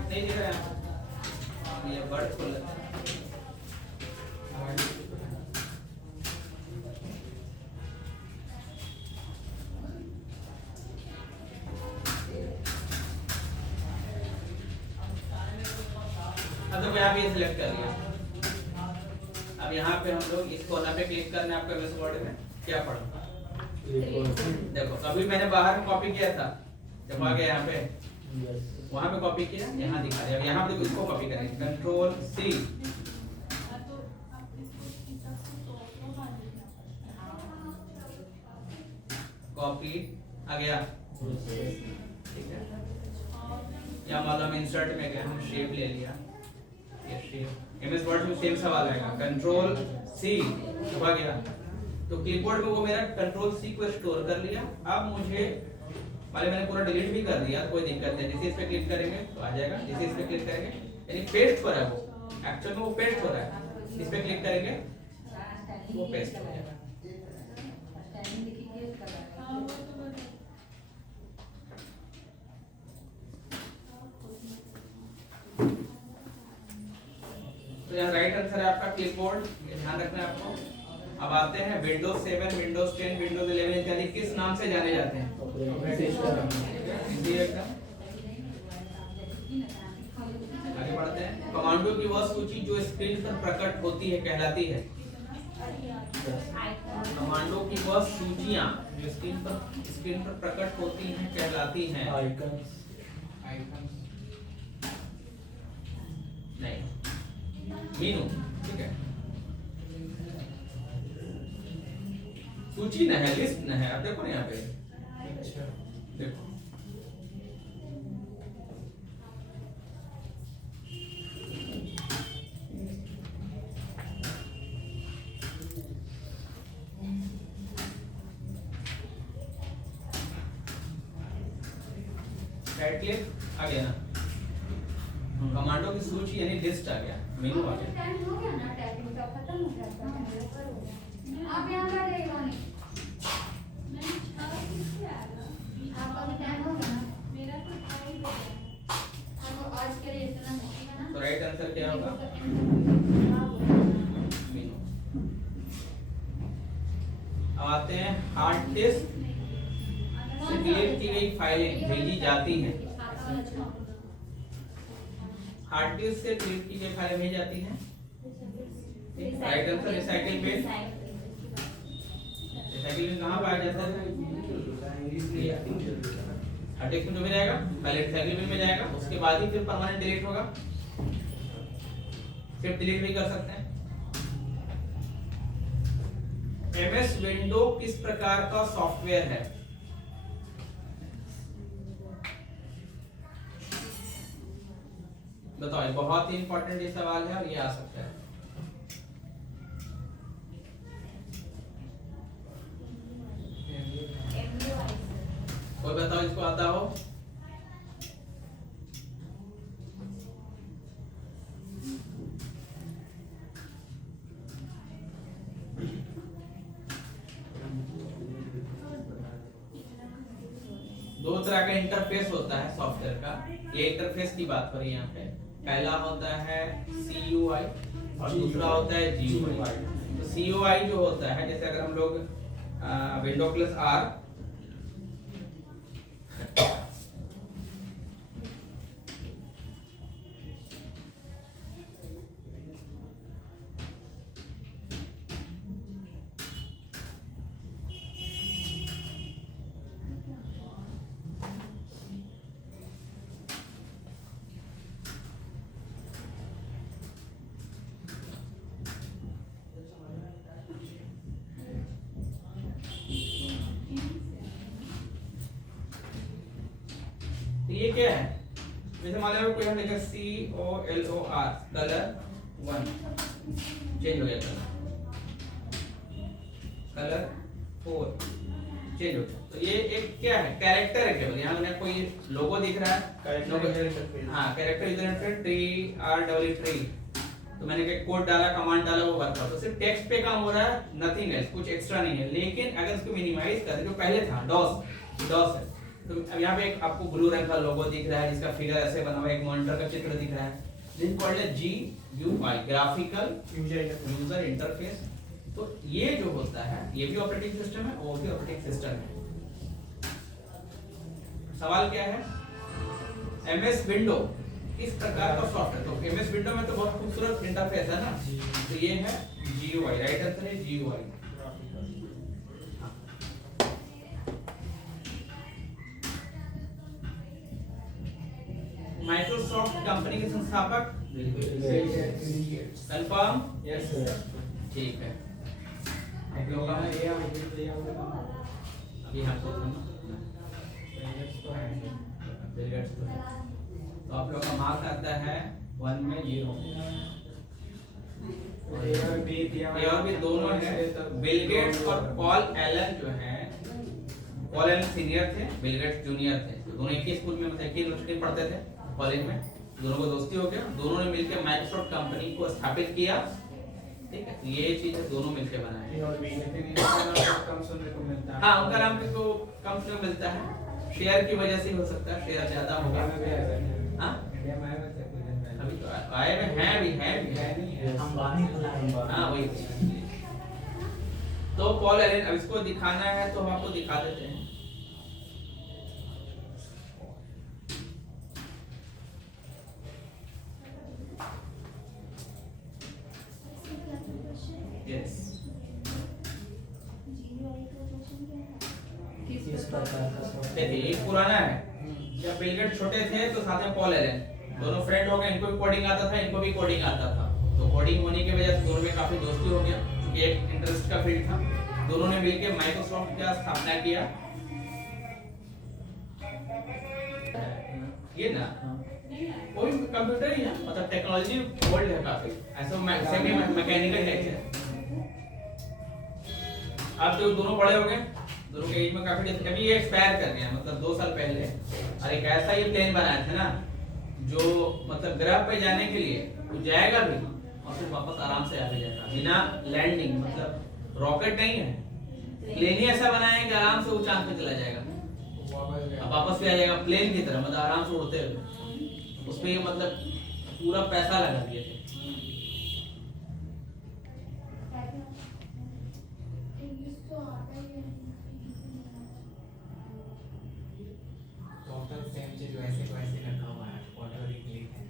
नहीं दिख रहा है, ये वर्ड खोल लेते हैं। तो यहाँ पे सिलेक्ट कर लिया। अब यहाँ पे हम लोग इस कोना पे क्लिक करना है। आपको एमएस वर्ड में क्या पढ़ा? देखो, कभी मैंने बाहर कॉपी किया था, जब आ गया यहाँ पे, वहां पे कॉपी किया, यहाँ दिखा दिया। यहाँ पे इसको कॉपी करेंगे, कंट्रोल सी, कॉपी आ गया, ठीक है। या मालूम इंसर्ट में गया, हम शेप ले लिया, ये शेप। एमएस वर्ड में सेम सवाल आएगा, कंट्रोल सी, आ गया, तो क्लिपबोर्ड में वो मेरा कंट्रोल सी को स्टोर कर लिया। अब मुझे मैंने पूरा डिलीट भी कर दिया, कोई दिक्कत नहीं। जैसे इस पे क्लिक करेंगे तो आ जाएगा, जैसे इस पे क्लिक करेंगे यानी पेस्ट पर है वो, एक्चुअल में वो पेस्ट हो रहा है। इस पे क्लिक करेंगे वो पेस्ट हो जाएगा। तो यहाँ राइट आंसर है आपका क्लिपबोर्ड, ध्यान रखना है आपको। अब आते हैं विंडोज 7, विंडोज 10, विंडोज 11 इत्यादि किस नाम से जाने जाते हैं? आगे बढ़ते हैं। कमांडो की वह सूची जो स्क्रीन पर प्रकट होती है कहलाती है। कमांडो की वह सूचियां जो स्क्रीन पर प्रकट होती हैं कहलाती हैं आइकन्स। नहीं, मीनू, ठीक है। सूची न है, लिस्ट न है। अब देखो ना यहाँ पे, देखो राइट क्लिक आ गया ना, कमांडो की सूची यानी लिस्ट आ गया, मेनू आ गया। टाइम हो गया ना, टाइपिंग का खत्म हो गया। आप यहाँ का रहेगा नहीं, आपका भी टाइम हो गया ना, मेरा तो टाइम हो गया। आपको आज के लिए इतना है ना। तो राइट आंसर क्या होगा? मेनू। अब आते हैं हार्ड डिस्क से डिलीट की गई फाइलें भेजी जाती हैं। हार्ड डिस्क से डिलीट की गई फाइलें भेजी जाती हैं। Right answer recycle bin. Recycle bin कहाँ पाया जाता है? हार्ड डिस्क में जाएगा, पहले रिसाइकिल बिन में जाएगा, उसके बाद ही फिर परमानेंट डिलीट होगा। फिर डिलीट भी कर सकते हैं। एमएस विंडो किस प्रकार का सॉफ्टवेयर है? बताओ, ये बहुत ही इंपॉर्टेंट ये सवाल है और ये आ सकता है। कोई बताओ इसको आता हो? दो तरह का इंटरफेस होता है सॉफ्टवेयर का। ये इंटरफेस की बात हो रही है यहाँ पे। पहला होता है CUI और दूसरा होता है GUI। तो CUI जो होता है, जैसे अगर हम लोग विंडो प्लस R ये क्या है? जैसे मान लो कोई हम लिखा COLOR, कलर 1 चेंज हो गया, कलर 4 चेंज हो गया। तो ये एक क्या है? कैरेक्टर है केवल। यहाँ मैंने कोई लोगो दिख रहा है, हाँ, कैरेक्टर यूजर इंटरफेस TREE। तो मैंने एक कोड डाला, कमांड डाला, वो वर्क आउट। तो सिर्फ टेक्स्ट पे काम हो रहा है, नथिंग एल्स, कुछ एक्स्ट्रा नहीं है। लेकिन अगर इसको मिनिमाइज कर दे, जो पहले था डॉस है, तो अब यहाँ पे एक आपको ब्लू रंग का लोगो दिख रहा है जिसका फिगर ऐसे बना हुआ है, एक मॉनिटर का चित्र दिख रहा है। दिस कॉल्ड है GUI, ग्राफिकल यूजर इंटरफेस। तो ये जो होता है, ये भी ऑपरेटिंग सिस्टम है, वो भी ऑपरेटिंग सिस्टम है। सवाल क्या है? MS विंडो किस प्रकार का सॉफ्टवेयर? तो MS विंडो में तो बहुत खूबसूरत इंटरफेस है ना, तो ये है GUI। राइट आंसर है GUI। माइक्रोसॉफ्ट कंपनी के संस्थापक? कंफर्म? Yes sir. ठीक है। आप लोग का अभी हमको तो आप लोग का मार्क्स आता है 1 में 0। ए और बी दिया ए और बी दोनों है। बिल गेट्स और पॉल एलन जो है, पॉल एलन सीनियर थे, बिल गेट्स जूनियर थे, तो दोनों एक ही स्कूल में मतलब एक ही यूनिवर्सिटी में पढ़ते थे कॉलेज में। दोनों को दोस्ती हो गया, दोनों ने मिलकर माइक्रोसॉफ्ट कंपनी को स्थापित किया। ठीक है, ये चीजें दोनों मिलकर बनाए। ए और बी, लेकिन इनका नाम कम सुनने को मिलता है। हाँ, उनका नाम भी तो कम से कम मिलता है, शेयर की वजह से हो सकता है, शेयर ज्यादा होगा। इंडिया में भी ऐसा है। हाँ, इंडिया में आया था कुछ दिन पहले। अभी तो आए में है भी नहीं है। अंबानी खुला है। हाँ वही। तो पॉल एलन, अब इसको दिखाना है तो हम आपको दिखा देते हैं। यस, किस प्रकार का सॉफ्टवेयर? देखिए एक पुराना है। जब बिल गेट्स छोटे थे तो साथ में पॉल एलन दोनों फ्रेंड हो गए, इनको भी कोडिंग आता था, इनको भी कोडिंग आता था। तो कोडिंग होने की वजह से दोनों में काफी दोस्ती हो गया, क्योंकि एक इंटरेस्ट का फील्ड था। दोनों ने मिलकर माइक्रोसॉफ्ट का स्थापना किया। ये ना कोई कंप्यूटर ही है, मतलब टेक्नोलॉजी वर्ल्ड है काफी, ऐसा सेमी मैकेनिकल टाइप है। अब जो दोनों बड़े हो गए, दोनों के एज में काफी डिफरेंस। अभी ये एक्सपायर कर गया, मतलब 2 साल पहले। और एक ऐसा ये प्लेन बनाया था ना, जो मतलब ग्रह पे जाने के लिए वो जाएगा भी और फिर वापस आराम से आ भी जाएगा बिना लैंडिंग, मतलब रॉकेट नहीं है, प्लेन ही ऐसा बनाया है कि आराम से वो चांद पे चला जाएगा, अब वापस भी आ जाएगा प्लेन की तरह, मतलब आराम से उड़ते हुए। उसमें ये मतलब पूरा पैसा लगा दिए थे। टोटल सेम चीज वैसे को वैसे रखा हुआ है, ऑटो क्लिक है।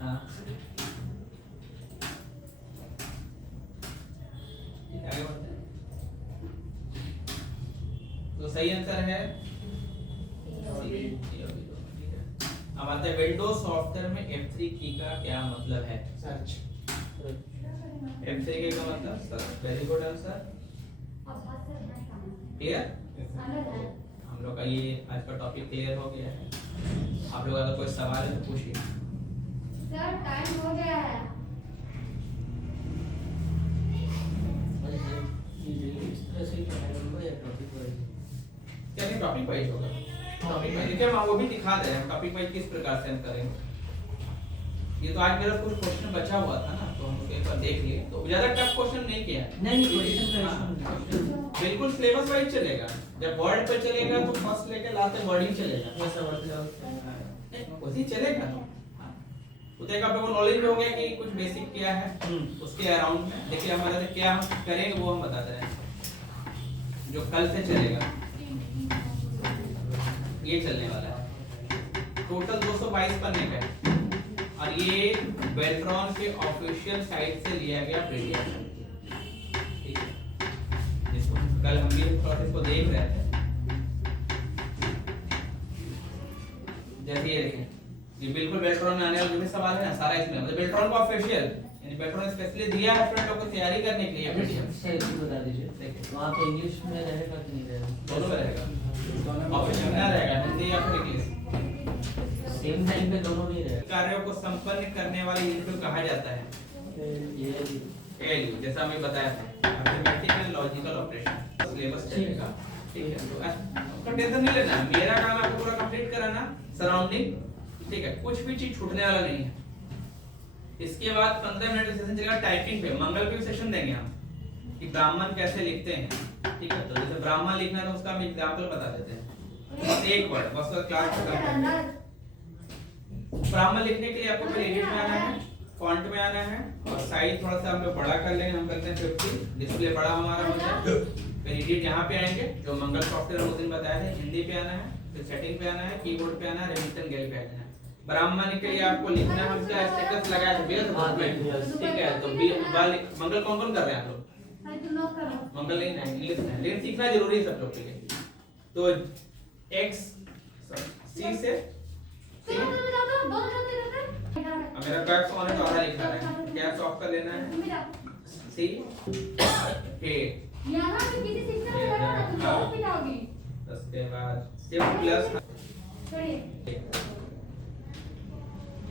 हाँ, आगे बढ़ते हैं। तो सही आंसर है अब आते हैं विंडोज सॉफ्टवेयर में F3 की का क्या मतलब है। सर्च। F3 की का मतलब search. Very good answer. Clear, हम लोग का ये आज का टॉपिक क्लियर हो गया है। आप लोग अगर कोई सवाल है तो पूछिए। सर टाइम हो गया है। इस तरह से पढ़ाया होगा या टॉपिक वाइज? क्या नहीं, टॉपिक वाइज होगा। टॉपिक वाइज देखिए, हम वो भी दिखा दे रहे हैं टॉपिक वाइज किस प्रकार से हम करेंगे। ये तो आज मेरा कुछ क्वेश्चन बचा हुआ था ना, तो हम उसको एक बार देख लिए। तो ज्यादा टफ क्वेश्चन नहीं किया है। नहीं, क्वेश्चन का बिल्कुल सिलेबस वाइज चलेगा। जब वर्ड पे चलेगा तो फर्स्ट लेके लास्ट तक वर्डिंग चलेगा, वैसा मतलब उसी चलेगा। तो देखा आप लोगों को नॉलेज भी हो गया कि कुछ बेसिक क्या है उसके अराउंड में। देखिए हमारा क्या हम करेंगे वो हम बताते हैं। जो कल से चलेगा ये चलने वाला है। टोटल 222 पन्ने का है और ये बेल्ट्रॉन के ऑफिशियल साइट से लिया गया पीडीएफ है। ठीक है, जिसको कल हम भी प्रोसेस को देख रहे थे। जैसे ये देखें, ये बिल्कुल बेल्ट्रॉन में आने वाले जो भी सवाल है ना, सारा इसमें मतलब बेल्ट्रॉन का ऑफिशियल, यानी बेल्ट्रॉन स्पेशली दिया है स्टूडेंट लोगों को तैयारी करने के लिए पीडीएफ। सही बता दीजिए। देखिए वहाँ पे इंग्लिश में रहेगा कि नहीं रहेगा? दोनों में रहेगा, ऑफिशियल में रहेगा, हिंदी या फिर इंग्लिश। सेम टाइम पे दोनों नहीं रहेगा। कार्यों को संपन्न करने वाले यूनिट को कहा जाता है ये एलयू, जैसा हमें बताया था, मैथमेटिकल लॉजिकल ऑपरेशन। सिलेबस चलेगा, ठीक है। तो आपका टेंशन नहीं लेना, मेरा काम आपको पूरा कंप्लीट कराना, सराउंडिंग, ठीक है, कुछ भी चीज छूटने वाला नहीं है। इसके बाद 15 मिनट सेशन चलेगा टाइपिंग पे। मंगल पे भी सेशन देंगे हम कि ब्राह्मण कैसे लिखते हैं, ठीक है। तो जैसे ब्राह्मण लिखना है तो उसका हम एग्जांपल बता देते हैं, बस एक वर्ड, बस क्लास खत्म कर। ब्राह्मण लिखने के लिए आपको पहले एडिट में आना है, फॉन्ट में आना है और साइज थोड़ा सा हम लोग बड़ा कर लेंगे। हम करते हैं 50, डिस्प्ले बड़ा हमारा हो जाए। फिर एडिट यहाँ पे आएंगे, जो मंगल सॉफ्टवेयर उस दिन बताया था, हिंदी पे आना है, फिर सेटिंग पे आना है, कीबोर्ड पे आना है, रेमिटन गेल पे आना है। ब्राह्मण के लिए आपको लिखना है, हम क्या स्टेटस लगाया था बेस, ठीक है। तो मंगल कौन कौन कर रहे हैं आप लोग? मंगल नहीं है, इंग्लिश है, लेकिन सीखना जरूरी है सब लोग के लिए। तो x c से मेरा कैप्स ऑन है तो आधा लिखना है, कैप्स ऑफ कर लेना है, सी ए यहाँ पे किसी शिक्षक को लगा ना तो बहुत पिटाओगी। उसके बाद शिफ्ट प्लस छोड़िए।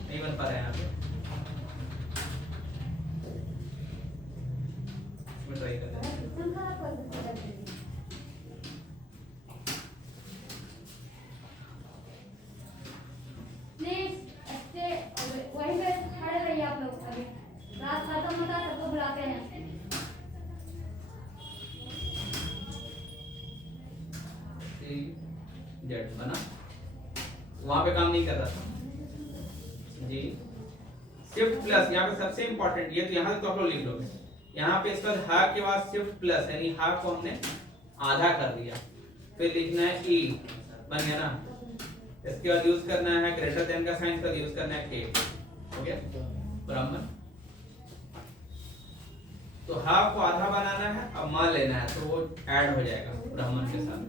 नहीं बन पा रहा है यहाँ पे। सी जेड बना, वहां पे काम नहीं कर रहा था जी। शिफ्ट प्लस यहाँ पे सबसे इंपॉर्टेंट, ये तो यहाँ तक तो आप लोग लिख लोगे, यहाँ पे इसका हा के बाद शिफ्ट प्लस यानी हा को हमने आधा कर दिया, फिर लिखना है ई, बन गया ना। इसके बाद यूज करना है ग्रेटर देन का साइन, इसका यूज करना है के, हो गया ब्राह्मण। तो हा को आधा बनाना है, अब मान लेना है तो वो ऐड हो जाएगा ब्राह्मण के साथ।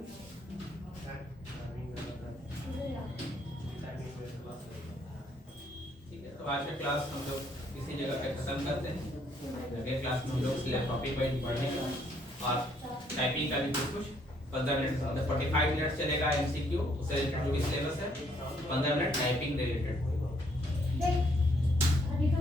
ठीक है, तो आज का क्लास हम लोग इसी जगह पे खत्म करते हैं। अगले क्लास में हम लोग टॉपिक वाइज पढ़ेंगे और टाइपिंग का भी कुछ 15 मिनट, मतलब 45 मिनट चलेगा एमसीक्यू, उससे रिलेटेड जो भी सिलेबस है, 15 मिनट टाइपिंग रिलेटेड। अभी तो